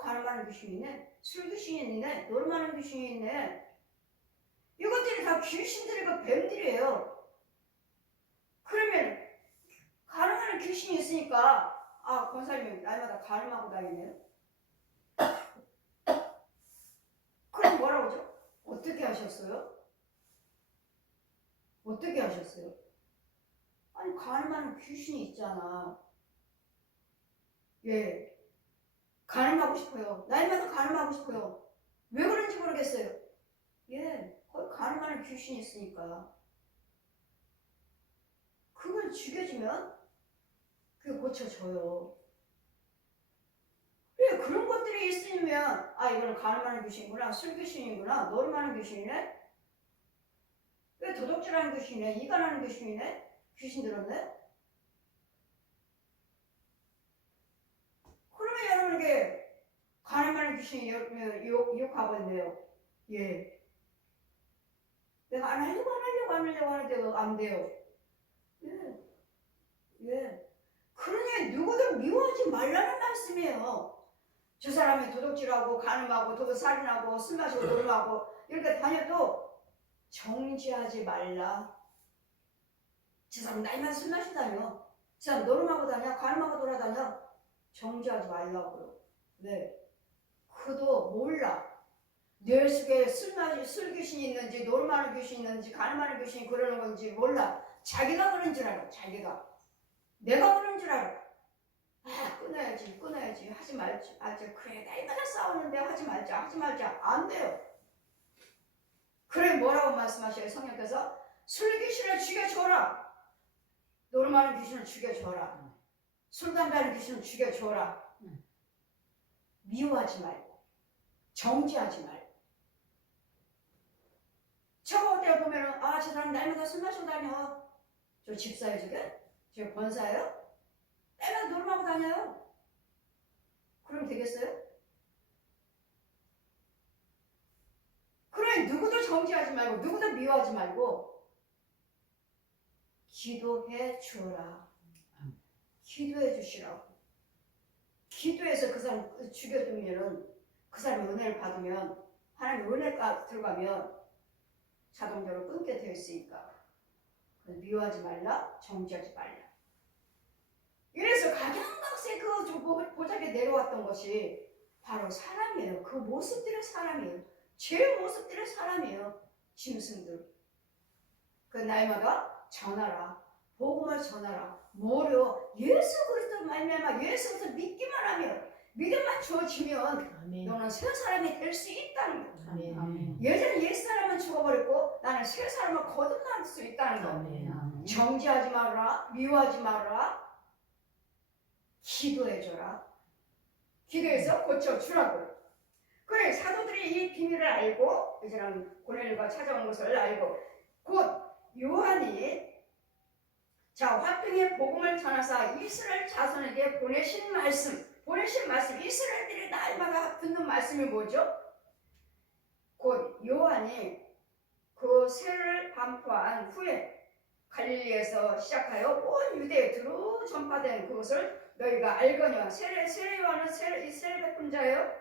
간음하는 귀신이 있네. 술 귀신이 있네. 노름하는 귀신이 있네. 이것들이 다 귀신들이고 뱀들이에요. 그러면 간음하는 귀신이 있으니까 권사님이 날마다 간음하고 다니네요. 그럼 뭐라고 하죠? 어떻게 하셨어요? 어떻게 하셨어요? 아니 가늠하는 귀신이 있잖아. 예, 가늠하고 싶어요. 날마다 가늠하고 싶어요. 왜 그런지 모르겠어요. 예, 거기 가늠하는 귀신이 있으니까 그걸 죽여주면 그게 고쳐져요. 그래, 그런 것들이 있으면 아 이거는 가늠하는 귀신이구나, 술 귀신이구나, 노름하는 귀신이네, 왜 도둑질하는 귀신이네, 이간하는 귀신이네, 귀신 들었네. 그러면 여러분에게 가늠하는 귀신이 유혹하고 있네요. 예, 내가 안 하려고 하는데 안 돼요. 예, 예. 그러니 누구도 미워하지 말라는 말씀이에요. 저 사람이 도둑질하고 간음하고 살인하고 술 마시고 노름하고 이렇게 다녀도 정지하지 말라. 저 사람 날마다 술 마시고 다녀, 저 사람 노름하고 다녀, 간음하고 돌아다녀. 정지하지 말라고요. 네. 그도 몰라. 뇌 속에 술 귀신이 있는지 노름하는 귀신이 있는지 간음하는 귀신이 그러는 건지 몰라. 자기가 그런 줄 알아. 자기가. 내가 그런 줄 알아. 아 끊어야지 하지 말지. 아주 그래 날마다 싸우는데 하지 말자 안 돼요. 그래 뭐라고 말씀하셔요 성령께서? 술 귀신을 죽여줘라. 노름하는 귀신을 죽여줘라. 술 담배하는 귀신을 죽여줘라. 미워하지 말고 정지하지 말고. 저거 어때요 보면은 아 저 사람 날마다 술 마시고 다녀. 저 집사예요 저게? 저 권사예요? 날마다 노름하고 다녀요. 그럼 되겠어요? 그러니 누구도 정지하지 말고 누구도 미워하지 말고 기도해 주라. 기도해 주시라고. 기도해서 그 사람 죽여주면은 그 사람이 은혜를 받으면 하나님 은혜가 들어가면 자동적으로 끊게 되어 있으니까 미워하지 말라, 정지하지 말라. 이래서 각양각색 그 보자기에 내려왔던 것이 바로 사람이에요. 그 모습들의 사람이에요. 제 모습들의 사람이에요. 짐승들. 그 날마다 전하라. 복음을 전하라. 뭐려? 예수 그리스도 말미암아 예수 그리스도 믿기만 하면 믿음만 주어지면 아멘. 너는 새 사람이 될 수 있다는 거. 아멘. 예전에 옛 사람은 죽어버렸고 나는 새 사람을 거듭날 수 있다는 거. 아멘. 정지하지 말아라. 미워하지 말아라. 기도해줘라. 기도해서 고쳐주라고. 그래 사도들이 이 비밀을 알고 이제는 고넬과 찾아온 것을 알고 곧 요한이 자 화평의 복음을 전하사 이스라엘 자손에게 보내신 말씀 이스라엘들이 날마다 듣는 말씀이 뭐죠? 곧 요한이 그 세를 반포한 후에 갈릴리에서 시작하여 온 유대에 두루 전파된 그것을 너희가 알거니와 세례 요한은 세례 베푼 자예요.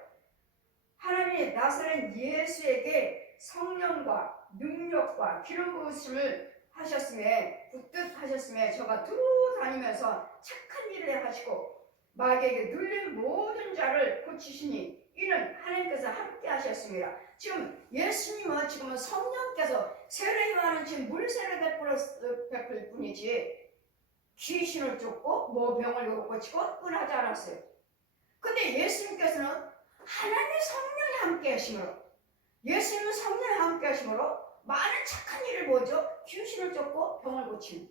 하나님이 나사렛 예수에게 성령과 능력과 기름 부으심을 하셨음에 붙듯 하셨음에 저가 두루 다니면서 착한 일을 하시고 마귀에게 눌린 모든 자를 고치시니 이는 하나님께서 함께 하셨습니다. 지금 예수님은 지금은 성령께서 세례 요한은 지금 물세례 베풀 뿐이지 귀신을 쫓고 뭐 병을 고치고 끈하지 않았어요. 근데 예수님께서는 하나님의 성령이 함께 하심으로 예수님은 성령이 함께 하심으로 많은 착한 일을 뭐죠? 귀신을 쫓고 병을 고치는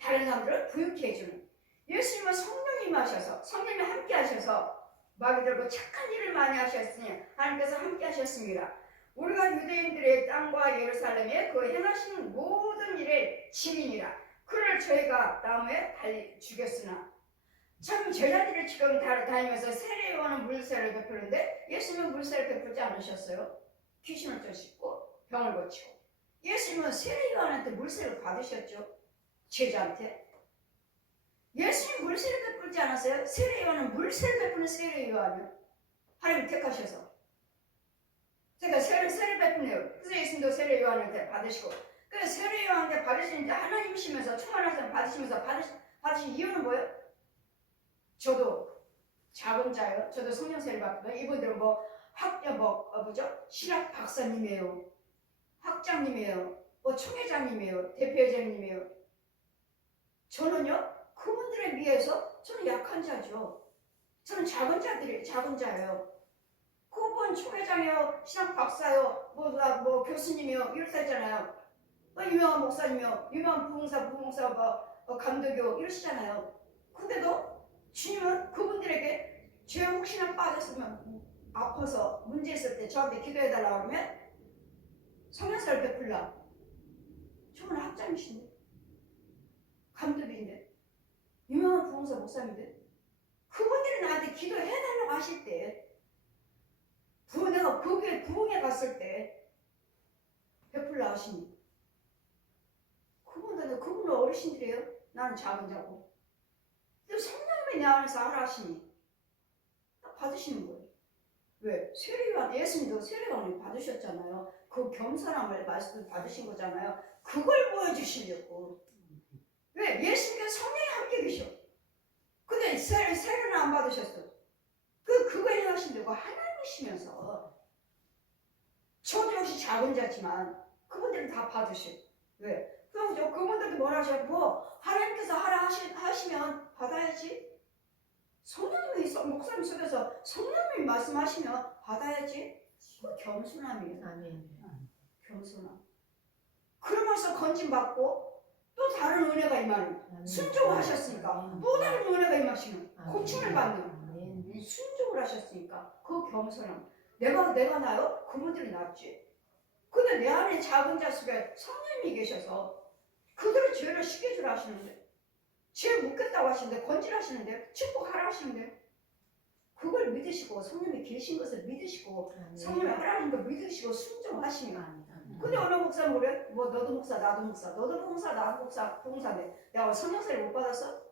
다른 사람들을 부유케 해주는 예수님은 성령이 임하셔서 성령이 함께 하셔서 마귀들과 착한 일을 많이 하셨으니 하나님께서 함께 하셨습니다. 우리가 유대인들의 땅과 예루살렘에 그 행하시는 모든 일의 증인이라. 그를 저희가 나무에 달리 죽였으나 참 제자들이 지금 다니면서 세례 요한은 물세를 베푸는데 예수님은 물세를 베풀지 않으셨어요. 귀신을 쫓고 병을 고치고 예수님은 세례 요한한테 물세를 받으셨죠. 제자한테. 예수님 물세를 베풀지 않았어요? 세례 요한은 물세를 베푸는 세례 요한이요. 하나님 택하셔서. 제가 세례 베푸네요. 그래서 예수님도 세례 요한한테 받으시고. 그래서 세례 요한한테 받으시는데 하나님이시면서 충만하셔서 받으시면서 받으신 이유는 뭐예요? 저도 작은 자요. 저도 성령 세례 받거든요. 이분들은 뭐죠? 신학 박사님이에요. 학장님이에요. 뭐 총회장님이에요, 대표회장님이에요. 저는요 그분들에 비해서 저는 약한 자죠. 저는 작은 자예요. 그분 총회장이요, 신학 박사요, 뭐 교수님이요 이렇다 했잖아요. 뭐 유명한 목사님이요, 유명한 부흥사 감독이요 이러시잖아요. 근데도 주님은 그분들에게 죄 혹시나 빠졌으면 아파서 문제 있을 때 저한테 기도해달라고 그러면 성령사를 베풀라. 저는 학장이신데, 감독인데, 유명한 부흥사 목사님인데, 그분들이 나한테 기도해달라고 하실 때, 내가 거기에 부흥에 갔을 때 베풀라 하시니, 그분은 어르신들이에요. 나는 작은 자고. 근데 성령님이 내 안에서 하라 하시니 딱 받으시는 거예요. 왜? 세례요한, 예수님도 세례요한을 받으셨잖아요. 그 겸손함을 말씀 받으신 거잖아요. 그걸 보여주시려고. 왜? 예수님께서 성령이 함께 계셔. 근데 세례는 안 받으셨어. 그거 해하신다고 하나님이시면서 저도 역시 작은 자지만 그분들은 다 받으셔. 왜? 그럼 그분들도 뭐라 하셨고 하나님께서 하라 하시면 받아야지. 성령님이 목사님 속에서 성령님이 말씀하시면 받아야지. 그 겸손함이에요. 아멘. 겸손함. 그러면서 건진받고 또 다른 은혜가 임하는, 순종하셨으니까 또 다른 은혜가 임하시는, 고침을 받는, 순종을 하셨으니까 그 겸손함. 내가 나요? 그분들이 낫지. 근데 내 안에 작은 자 속에 성령님이 계셔서 그들의 죄를 쉽게 주라 하시는데, 죄 묻겠다고 하시는데, 건질하시는데, 축복하라 하시는데, 그걸 믿으시고 성령이 계신 것을 믿으시고 성령이 하라는 걸 믿으시고 순종하시면. 근데 어느 목사는 그래? 뭐 너도 목사 나도 목사, 너도 목사 나도 목사인데 내가 성령세를 못 받았어?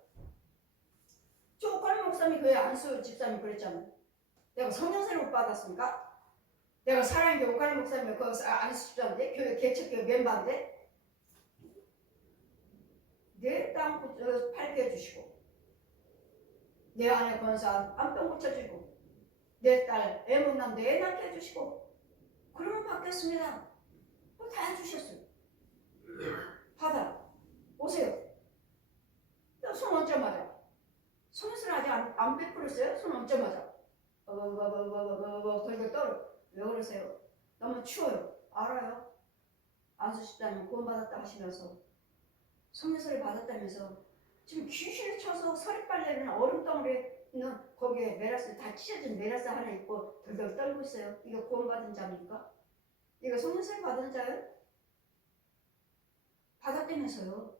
저 오카리 목사님 교회 안수 집사님 그랬잖아요. 내가 성령세를 못 받았습니까? 내가 사랑의 교회 오카리 목사님 그 안수 집사인데 교회 개척교회 멤버인데 내 땅 팔게 해주시고 내 안에 권사 안병 고쳐주고 내 딸 애 못난 애 낳게 해주시고 그러면 받겠습니다. 다 해주셨어요. 받아 오세요. 손 얹자마자 손에서는 아직 안 베풀었어요. 손 얹자마자 덜덜 떨어. 왜 그러세요? 너무 추워요. 알아요. 안수집사님 구원받았다 하시면서 성례서를 받았다면서 지금 귀신을 쳐서 서리빨래는 얼음덩어리에 있는 거기에 메라스 다 찢어진 메라스 하나 있고 덜덜 떨고 있어요. 이거 구원받은 자입니까? 이거 성례서를 받은 자예요? 받았다면서요.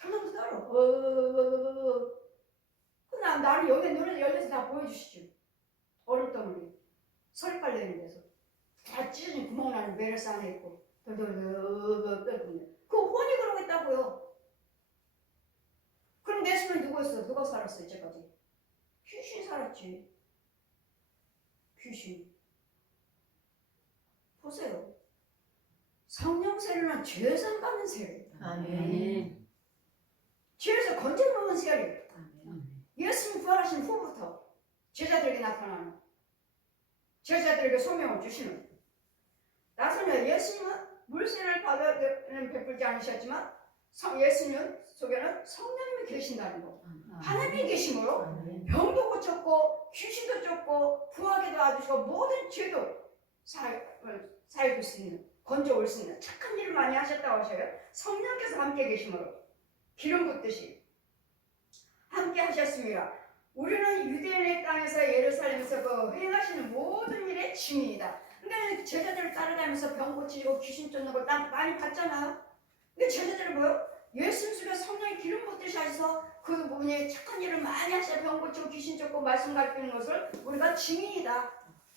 덜덜 떨어. 나는 여기 눈을 열려서 다 보여주시죠. 얼음덩어리 서리빨래 있는 데서 다 찢어진 구멍 나는 메라스 안에 있고 덜덜 떨고 그 혼이 그러고 있다고요. 그럼 내 손에 누구였어? 누가 살았어 이제까지? 귀신이 살았지. 귀신. 보세요. 성령 세례는 죄상 받는 세례. 아멘. 죄에서 건져놓은 세례. 아멘. 예수님 부활하신 후부터 제자들에게 나타나는, 제자들에게 소명을 주시는. 나서는 예수님은 물세례를 받아는 베풀지 않으셨지만 예수님 속에는 성령님이 계신다는 거. 하나님이 계심으로 병도 고쳤고 귀신도 쫓고 부하게 도와주시고 모든 죄도 사해줄 수 있는, 건져올 수 있는 착한 일을 많이 하셨다고 하셔요. 성령께서 함께 계심으로 기름 붓듯이 함께 하셨습니다. 우리는 유대인의 땅에서 예루살렘에서 그 행하시는 모든 일의 증인이다. 그러니까 제자들을 따라다니면서 병 고치고 귀신 쫓는 걸 많이 봤잖아요. 근데 제자들은 뭐요? 예수님 속에 성령이 기름 붓듯이 하셔서 그 부분에 착한 일을 많이 하셔 병 고치고 귀신 쫓고 말씀 가르치는 것을 우리가 증인이다.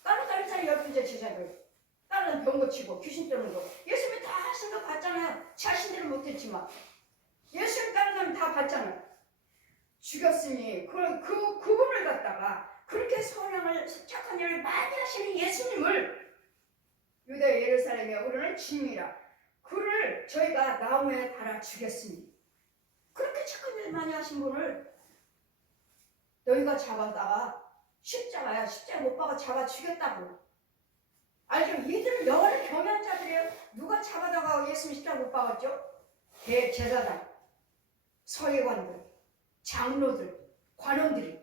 따라다니는 사람 12제 제자들 다른 병 고치고 귀신 쫓는 거 예수님이 다 하신 거 봤잖아요. 자신들은 못했지만 예수님 따라다니면 다 봤잖아요. 죽였으니 그분을 갖다가 그렇게 선행을 착한 일을 많이 하시는 예수님을 유대 예루살렘에 우리는 증인이라. 그를 저희가 나무에 달아 죽였으니 그렇게 착한 일 많이 하신 분을 너희가 잡아다가 십자가에 못 박아 잡아 죽였다고. 아니 지금 이들은 영어를 경외한 자들이에요. 누가 잡아다가 예수님 십자가 못 박았죠? 대제사장, 서기관들, 장로들, 관원들이.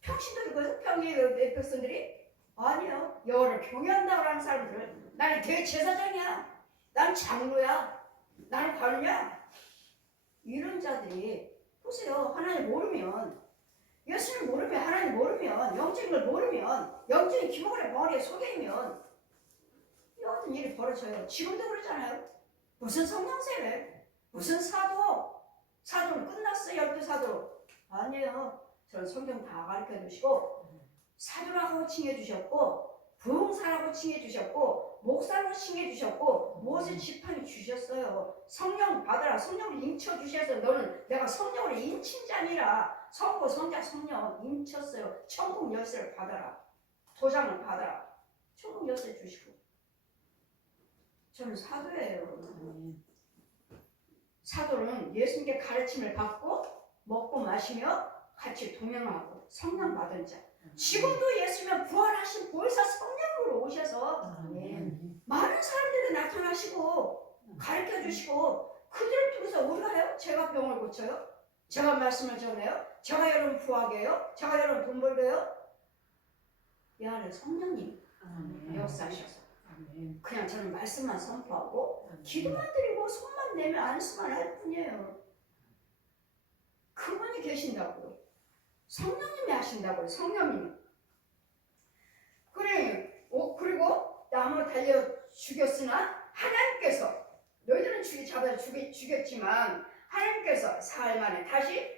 평신도들 거예요? 평의 백성들이? 아니요. 여호와를 경외한다고 하는 사람들은 나는 대제사장이야. 난 장로야. 나는 관우냐? 이런 자들이 보세요. 하나님 모르면, 예수를 모르면, 하나님 모르면, 영적인 걸 모르면, 영적인 기복의 머리에 속여있면 이 어떤 일이 벌어져요. 지금도 그러잖아요. 무슨 성령세례, 무슨 사도, 사도는 끝났어요. 12사도로. 아니에요. 저는 성경 다 가르쳐 주시고 사도라고 칭해 주셨고 부흥사라고 칭해 주셨고 목사로 칭해 주셨고 모세 지팡이 주셨어요. 성령 받아라. 성령을 인쳐 주셔서 너는 내가 성령을 인친 자니라. 성부 성자 성령 인쳤어요. 천국 열쇠를 받아라. 도장을 받아라. 천국 열쇠 주시고. 저는 사도예요. 아멘. 사도는 예수님께 가르침을 받고 먹고 마시며 같이 동행하고 성령 받은 자. 지금도 예수님은 부활하신 보혜사 성령으로 오셔서 아멘. 많은 사람들이 나타나시고 가르쳐 주시고 그들을 통해서 우리가 해요? 제가 병을 고쳐요? 제가 말씀을 전해요? 제가 여러분 부하게 해요? 제가 여러분 돈 벌게 해요? 이 안에 성령님 아멘. 역사하셔서 아멘. 그냥 저는 말씀만 선포하고 기도만 드리고 손만 내면 안수만 할 뿐이에요. 그분이 계신다고요. 성령님이 하신다고요. 성령님이. 그래, 그리고 남을 달려 죽였으나 하나님께서 너희들은 죽였지만 하나님께서 사흘 만에 다시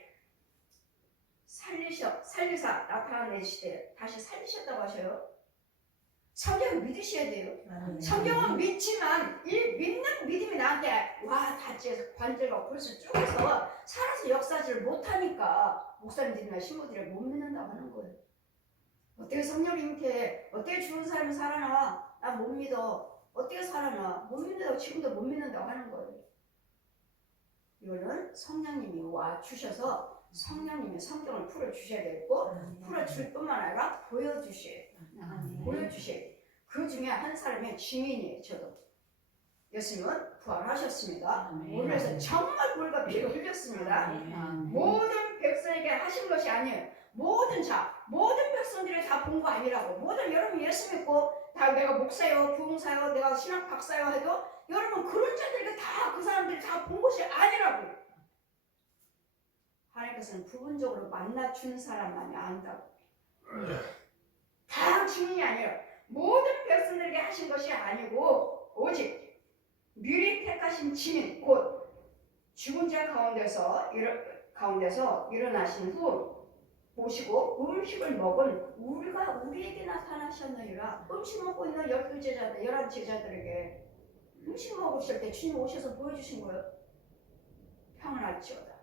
살리사 나타내시되 다시 살리셨다고 하셔요. 성경을 믿으셔야 돼요. 아멘. 성경은 믿지만 이 믿는 믿음이 나한테 와 닿지 관절과 골수 쪼개서 살아서 역사지를 못하니까 목사님들이나 신부들이 못 믿는다고 하는 거예요. 어떻게 성령이 잉태 어떻게 죽은 사람이 살아나? 난 못 믿어. 어떻게 살아나? 못 믿는다고 지금도 못 믿는다고 하는 거예요. 이거는 성령님이 와 주셔서 성령님이 성경을 풀어주셔야 되고 풀어줄 뿐만 아니라 보여주셔야 돼요. 아멘. 보여주셔야 돼요. 그 중에 한 사람의 증인이에요. 저도. 예수님은 부활하셨습니다. 아멘. 오늘에서 정말 물과 피를 흘렸습니다. 아멘. 모든 백성에게 하신 것이 아니에요. 모든 백성들이 다 본 거 아니라고. 모든 여러분 예수 믿고 다 내가 목사요, 부흥사요, 내가 신학 박사요 해도 여러분 그런 자들에게 다 그 사람들이 다 본 것이 아니라고. 하나님께서는 부분적으로 만나준 사람만이 안다고. 다 증인이 아니라 모든 백성들에게 하신 것이 아니고 오직 미리 택하신 증인 곧 죽은 자 가운데서 일어나신 후 모시고 음식을 먹은 우리에게 나타나셨느니라. 음식 먹고 있는 12제자들, 11제자들에게 음식 먹으실 때 주님 오셔서 보여주신 거예요. 평안할지어다.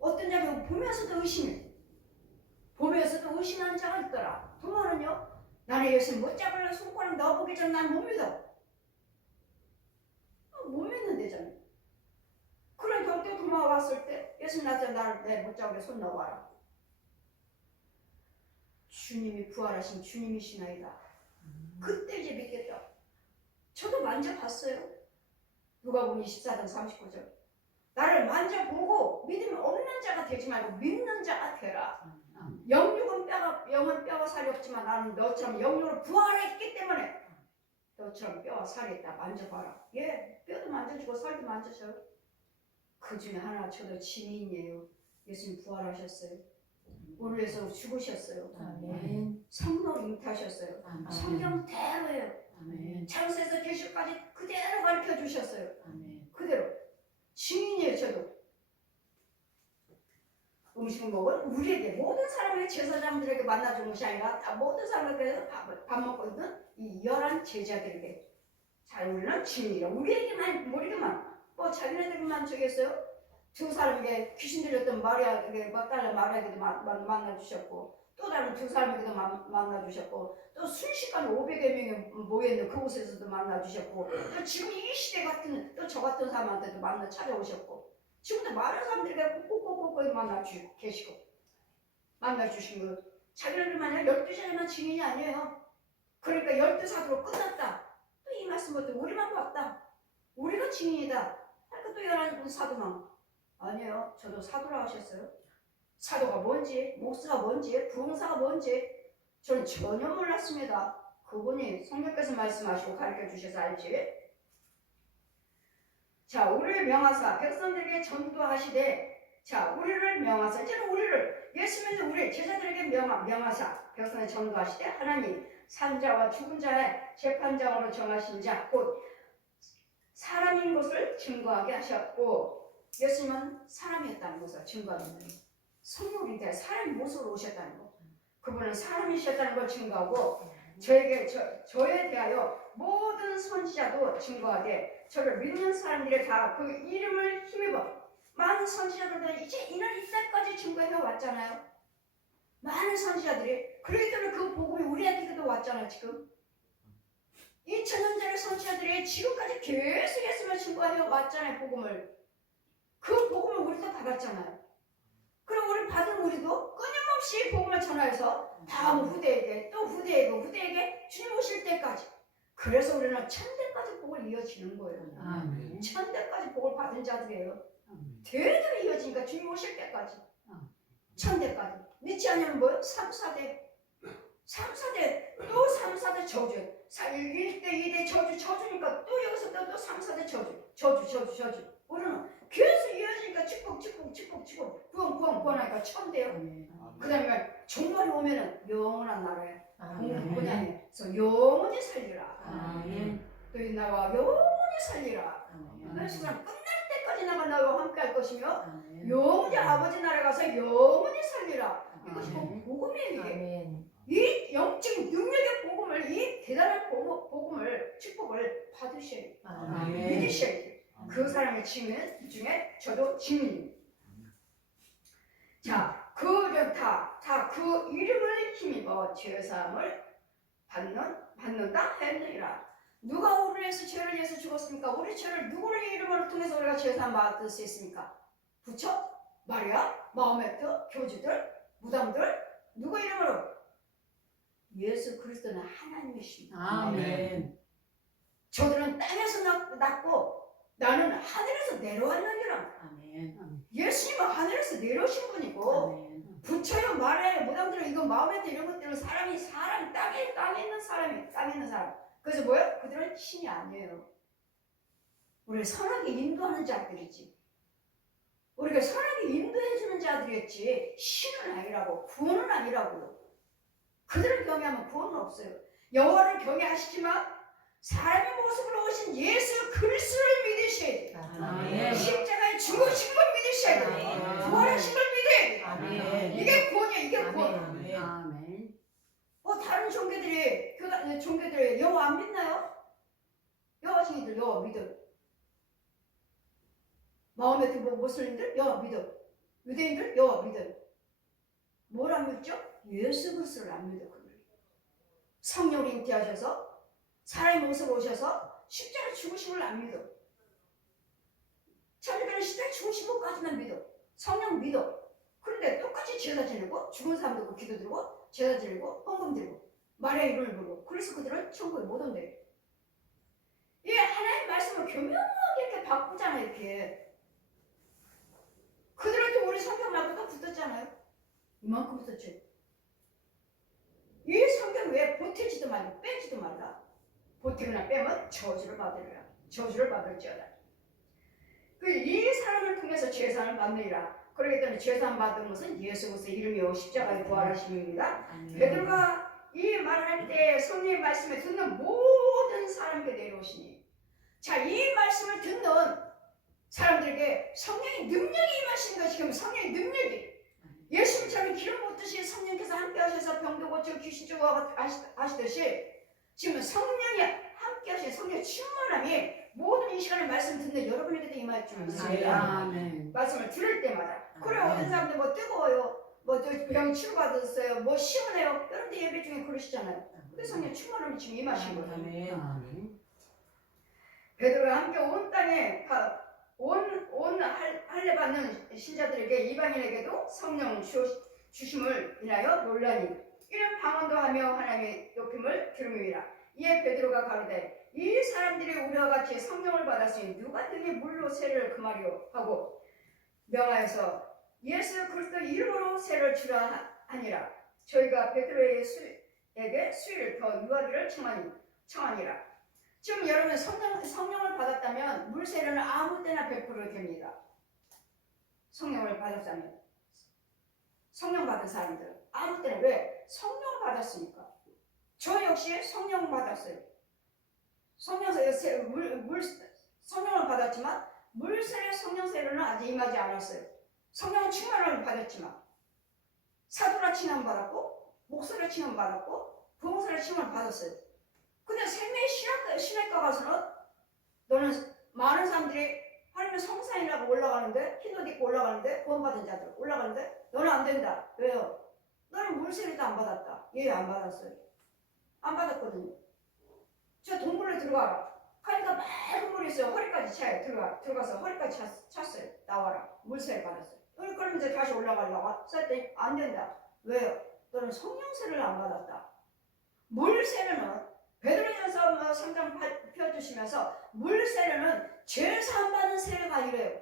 어떤 자가 보면서도 보면서도 의심하는 자가 있더라. 도마는요, 나는 예수님 못 잡으려 손가락 넣어보기 전 난 못 믿어. 못 믿는데잖아. 그러니까 또 도마 왔을 때 예수님 나한테 나를 못 잡으려 손 넣어봐라. 주님이 부활하신 주님이시나이다. 그때 이제 믿겠다. 저도 만져봤어요. 누가복음 24장 39절. 나를 만져보고 믿음이 없는 자가 되지 말고 믿는 자가 되라. 영은 뼈와 살이 없지만 나는 너처럼 영육으로 부활했기 때문에 너처럼 뼈와 살이 있다. 만져봐라. 예, 뼈도 만져주고 살도 만져줘요. 그 중에 하나 저도 증인이에요. 예수님 부활하셨어요. 오늘에서 죽으셨어요. 아멘. 성령 잉태하셨어요. 아멘. 성경대로예요. 아멘. 창세에서 계시까지 그대로 가르쳐 주셨어요. 아멘. 그대로. 증인이에요. 저도. 음식을 먹은 우리에게 모든 사람의 제사장들에게 만나준 것이 아니라 다 모든 사람에게 밥 먹고 있는 이 11제자들에게 잘 우리는 증인이라. 우리에게만 자기네들만 저기 했어요. 두 사람에게 귀신 들렸던 마리아에게 막달라 마리아에게도 만나주셨고 또 다른 두 사람에게도 만나주셨고 또 순식간에 500여 명이 모여있는 그곳에서도 만나주셨고 또 지금 이 시대 같은 또 저 같은 사람한테도 찾아오셨고 지금도 많은 사람들에게 꼭꼭꼭꼭 만나주시고 계시고 만나주신 거 자기들만요 12제자만 증인이 아니에요. 그러니까 12사도로 끝났다. 또 이 말씀부터 우리만 봤다. 우리가 증인이다. 그러니까 또 11분 사도만. 아니에요. 저도 사도라 하셨어요. 사도가 뭔지, 목사가 뭔지, 부흥사가 뭔지 저는 전혀 몰랐습니다. 그분이 성령께서 말씀하시고 가르쳐 주셔서 알지. 자, 우리를 명하사 백성들에게 전도하시되, 자, 우리를 명하사, 이제는 우리를 예수 믿는 우리 제자들에게 명하사 백성에 전도하시되 하나님 산자와 죽은 자의 재판장으로 정하신 자 곧 사람인 것을 증거하게 하셨고, 예수님은 사람이었다는 것을 증거하는 거예요. 성령인데 사람의 모습으로 오셨다는 거. 그분은 사람이셨다는 걸 증거하고 저에 대하여 모든 선지자도 증거하되 저를 믿는 사람들이 다 그 이름을 힘입어 많은 선지자들도 이제 이날 이때까지 증거해 왔잖아요. 많은 선지자들이 그렇기 때문에 그 복음이 우리한테도 왔잖아요. 지금 2000년 전의 선지자들이 지금까지 계속 예수님을 증거해 왔잖아요. 복음을. 그 복음을 우리도 받았잖아요. 그럼 우리 받은 우리도 끊임없이 복음을 전하여서 다음 후대에게 또 후대에게 주님 오실 때까지. 그래서 우리는 천대까지 복을 이어지는 거예요. 아멘. 천대까지 복을 받은 자들이에요. 아멘. 대대로 이어지니까 주님 오실 때까지. 천대까지. 믿지 않으면 뭐요? 3, 4대. 3, 4대 또 3, 4대 저주. 1대, 2대 저주니까 또 여기서 또 3, 4대 저주. 우리는 계속 이어지니까 축복 구원하니까 천대요. 그 다음에 종말이 오면은 영원한 나라에 공포냐에 그래서 영원히 살리라. 또 이 나와 영원히 살리라. 그래서 끝날 때까지 나와 함께 할 것이며 영원히 아버지 나라에 가서 영원히 살리라. 이것이 복음이에요. 이게 이 영적 능력의 복음을, 이 대단한 복음을, 축복을 받으셔야 돼요. 믿으셔야 돼요. 그 사람의 증인 중에 저도 증인입니다. 자, 그 이름을 힘입어 죄사함을 받는다 했느니라. 누가 우리를 위해서 죄를 위해서 죽었습니까? 우리 죄를 누구를 이름으로 통해서 우리가 죄사함 받을 수 있습니까? 부처, 마리아, 마호메트, 교주들, 무당들, 누구 이름으로? 예수 그리스도는 하나님이십니다. 아멘. 저들은 땅에서 났고 나는 하늘에서 내려왔느니라. 아멘. 예수님은 하늘에서 내려오신 분이고 아멘. 부처요 말해 무당들은 이거 마음에 이런 것들은 사람이 땅에 있는 사람. 그래서 뭐예요? 그들은 신이 아니에요. 우리를 선하게 인도하는 자들이지. 우리가 선하게 인도해주는 자들이었지 신은 아니라고, 구원은 아니라고요. 그들을 경외하면 구원은 없어요. 여호와를 경외하시지만 사람의 모습으로 오신 예수 그리스도를 믿으셔야 돼요. 아멘. 십자가에 죽으신 걸 믿으셔야 돼요. 부활하신 걸 믿어야 돼요. 아멘. 이게 구원이야. 이게 구원. 아멘. 다른 종교들이 여호와 안 믿나요? 여호와 증인들 여호와 믿어. 마호메트 모슬림들 여호와 믿어. 유대인들 여호와 믿어. 뭘 안 믿죠? 예수 그리스도를 안 믿어. 성령을 잉태하셔서 사람의 모습으로 오셔서 십자가에 죽으신 걸 안 믿어. 자기들은 십자가에 죽으신 것까지만 믿어. 성령 믿어. 그런데 똑같이 제사 지내고 죽은 사람 들고 기도 드리고 제사 지내고 헌금 드리고 말의 이름을 부르고 그래서 그들은 천국에 못 온대. 이게 하나님의 말씀을 교묘하게 이렇게 바꾸잖아요. 이렇게. 그들한테 우리 성경 말고 또 붙었잖아요. 이만큼 붙었죠. 이 성경 왜 보태지도 말고 빼지도 말라. 보태거나 빼면 저주를 받으리라. 저주를 받을지어다. 이 사람을 통해서 죄사함을 받느니라. 그렇기 때문에 죄사함 받은 것은 예수 그리스도의 이름이요 십자가의 부활하심입니다. 베드로가 이 말할 때 성령의 말씀을 듣는 모든 사람에게 내려오시니, 자, 이 말씀을 듣는 사람들에게 성령의 능력이 임하신 것이 그럼 성령의 능력이 예수님처럼 기름 붓듯이 성령께서 함께 하셔서 병도 고치고 귀신 쫓아가고 하시듯이 지금 성령이 함께 하신 성령의 충만함이 모든 이 시간에 말씀 듣는 여러분에게도 임할 줄 믿습니다. 아멘. 말씀을 들을 때마다. 그래, 아멘. 어떤 사람들 뭐 뜨거워요, 뭐 병 치료받았어요, 뭐 시원해요. 여러분들 예배 중에 그러시잖아요. 근데 성령 충만함이 지금 임하신 거예요. 아멘. 베드로가 함께 온 땅에 온 할례 받는 신자들에게 이방인에게도 성령 주심을 인하여 논란이 이런 방언도 하며 하나님의 높임을 들음이라. 이에 베드로가 가로되 이 사람들이 우리와 같이 성령을 받았으니 누가 등에 물로 세례를 금하리요 하고 명하여서 예수 그리스도 이름으로 세례를 주라 하니라. 저희가 베드로에게 수위를 더 유하기를 청하니라. 지금 여러분 성령을 받았다면 물 세례는 아무 때나 베풀어도 됩니다. 성령을 받았다면 성령 받은 사람들 아무 때나. 왜? 성령 받았으니까. 저 역시 성령 받았어요. 성령을 받았지만 물세례 성령세례는 아직 임하지 않았어요. 성령 충만을 받았지만 사도라 칭함 받았고 목사라 칭함 받았고 부흥사라 칭함을 받았어요. 근데 생명의 신학과 가서는 너는 많은 사람들이 하나님의 성산이라고 올라가는데 흰옷 입고 올라가는데 구원받은 자들 올라가는데 너는 안 된다. 왜요? 너는 물세례도 안 받았다. 예, 안 받았어요. 안 받았거든요. 저 동굴에 들어가라. 하니까 맑은 물이 있어요. 허리까지 차요. 들어가서 허리까지 찼어요. 나와라. 물세례 받았어요. 그럼 이제 다시 올라가려고 했더니 안 된다. 왜요? 너는 성령세례를 안 받았다. 물세례는 베드로전서 3장 펴주시면서 물세례는 죄사함 받은 세례가 아니래요.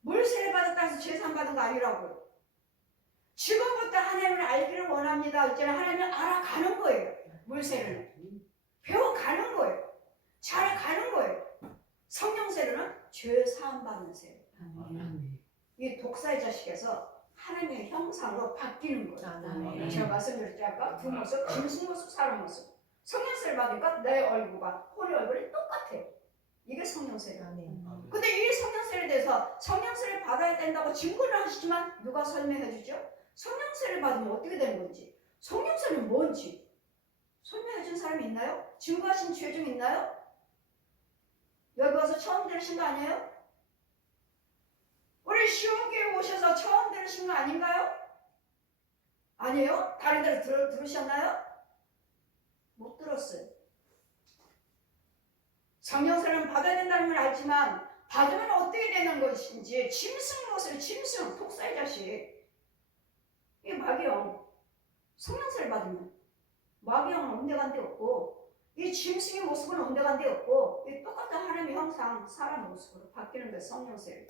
물세례 받았다 해서 죄사함 받은 거 아니라고요. 지금부터 하나님을 알기를 원합니다. 이제는 하나님을 알아가는 거예요. 물세례는 배워가는 거예요. 잘가는 거예요. 성령세례는 죄사함 받는 세례. 이 독사의 자식에서 하나님의 형상으로 바뀌는 거예요. 제가 말씀드렸지 아까 두 모습, 짐승 모습, 사람 모습. 성령세례 받으니까 내 얼굴과 홀의 얼굴이 똑같아. 이게 성령세례. 근데 이 성령세례에 대해서 성령세례 받아야 된다고 증거를 하시지만 누가 설명해 주죠? 성령세례 받으면 어떻게 되는 건지, 성령세례는 뭔지 설명해 준 사람이 있나요? 증거하신 죄 중 있나요? 여기 와서 처음 들으신 거 아니에요? 우리 시온교회 오셔서 처음 들으신 거 아닌가요? 아니에요? 다른 데로 들으셨나요? 못 들었어요. 성령세례는 받아야 된다는 걸 알지만 받으면 어떻게 되는 것인지 짐승 모습, 짐승, 독사의 자식. 이게 마귀형. 성령세례 받으면 마귀형은 온데간데 없고 이 짐승의 모습은 온데간데 없고 이 똑같은 하나님의 형상, 사람 모습으로 바뀌는 거예요. 성령세례.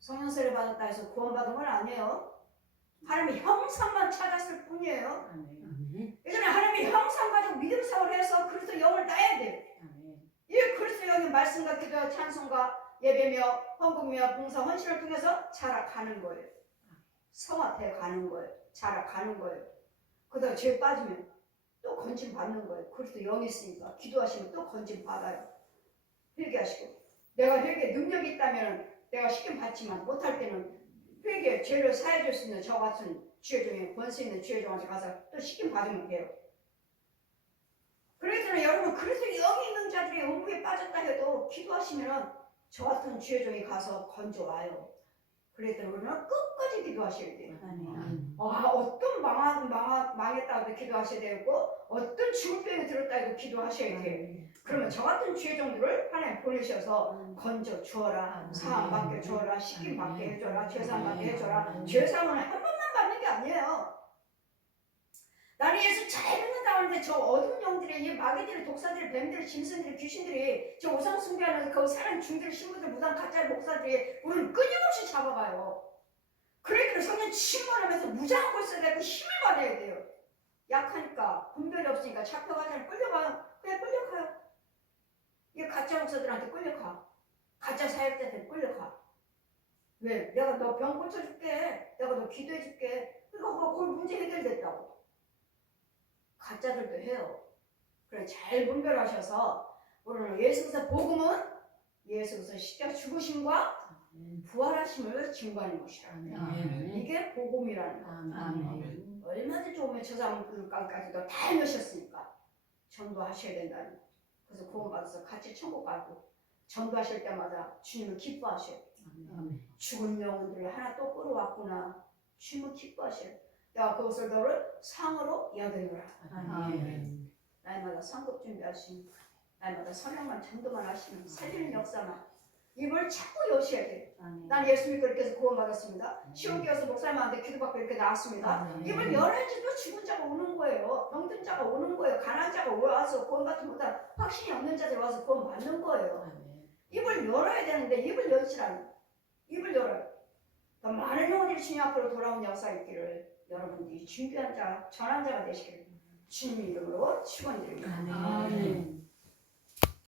성령세례 받았다 해서 구원받은 건 아니에요. 하나님의 형상만 찾았을 뿐이에요. 예전에 하나님의 형상 가지고 믿음 생활을 해서 그리스도 영을 따야 돼요. 이 그리스도 영의 말씀과 기도와 찬송과 예배며 헌금이며 봉사 헌신을 통해서 자라가는 거예요. 성화돼 가는 거예요. 자라가는 거예요. 그러다가 죄 빠지면 또 건진 받는 거예요. 그리스도 영이 있으니까 기도하시면 또 건진 받아요. 회개하시고 내가 회개 능력이 있다면 내가 시킴 받지만 못할 때는 회개 죄를 사해 줄 수 있는 저 같은 죄 중에 권세 있는 죄 중한테 가서 또 시킴 받으면 돼요. 그래서 여러분 그리스도 영이 있는 자들이 음부에 빠졌다 해도 기도하시면 저 같은 죄 중에 가서 건져와요. 그랬더니 우리는 끝까지 기도하셔야 돼요. 어떤 망했다 해도 기도하셔야 되고 어떤 죽을 병에 들었다 해도 기도하셔야 돼요. 그러면 저 같은 죄 정도를 하나님 보내셔서 건져 주어라, 사함 받게 주어라, 시킴 받게 해줘라, 죄사함 받게 해줘라. 죄사함은 한 번만 받는 게 아니에요. 나는 예수 잘 믿는다 하는데 저 어두운 영들이 이 마귀들이 독사들이 뱀들이 짐승들이 귀신들이 저 우상 숭배하는 그 사람 중들 신부들 무당 가짜 목사들이 우리는 끊임없이 잡아가요. 그러니까 성령 침몰하면서 무장하고 있어야 되고 힘을 받아야 돼요. 약하니까 분별이 없으니까 잡혀가잖아요. 끌려가요. 그냥 끌려가요. 이게 가짜 목사들한테 끌려가. 가짜 사역자한테 끌려가. 왜? 내가 너 병 고쳐줄게. 내가 너 기도해줄게. 그러니까 거기 문제 해결됐다고. 가짜들도 해요. 그래 잘 분별하셔서 오늘 예수께서 복음은 예수께서 십자가 죽으심과 부활하심을 증거하는 것이라. 이게 복음이라는 거. 얼마든지 오면 저 사람들까지도 다 해놓으셨으니까 전도하셔야 된다는 거. 그래서 구원받아서 같이 천국 가고 전도하실 때마다 주님을 기뻐하셔요. 죽은 영혼들을 하나 또 끌어왔구나. 주님을 기뻐하셔요. 내가 그것을 너를 상으로 여기노라. 날마다 상급 준비하시는, 날마다 성령만 전도만 하시는 살리는 역사만 입을 자꾸 여셔야 돼요. 아멘. 난 예수 믿고 이렇게 해서 구원받았습니다. 시험 끼어서 목사님한테 기도받고 이렇게 나왔습니다. 아멘. 입을 열어야지 또 죽은 자가 오는 거예요. 병든 자가 오는 거예요. 가난한 자가 와서 구원받지 못한 확신이 없는 자들이 와서 구원받는 거예요. 아멘. 입을 열어야 되는데 입을 열지라니. 입을 열어요. 그러니까 많은 영혼들이 주님 앞으로 돌아온 역사 있기를 여러분들이 준비한 자, 전한 자가 되시기를 주님 이름으로 축원드립니다. 아멘.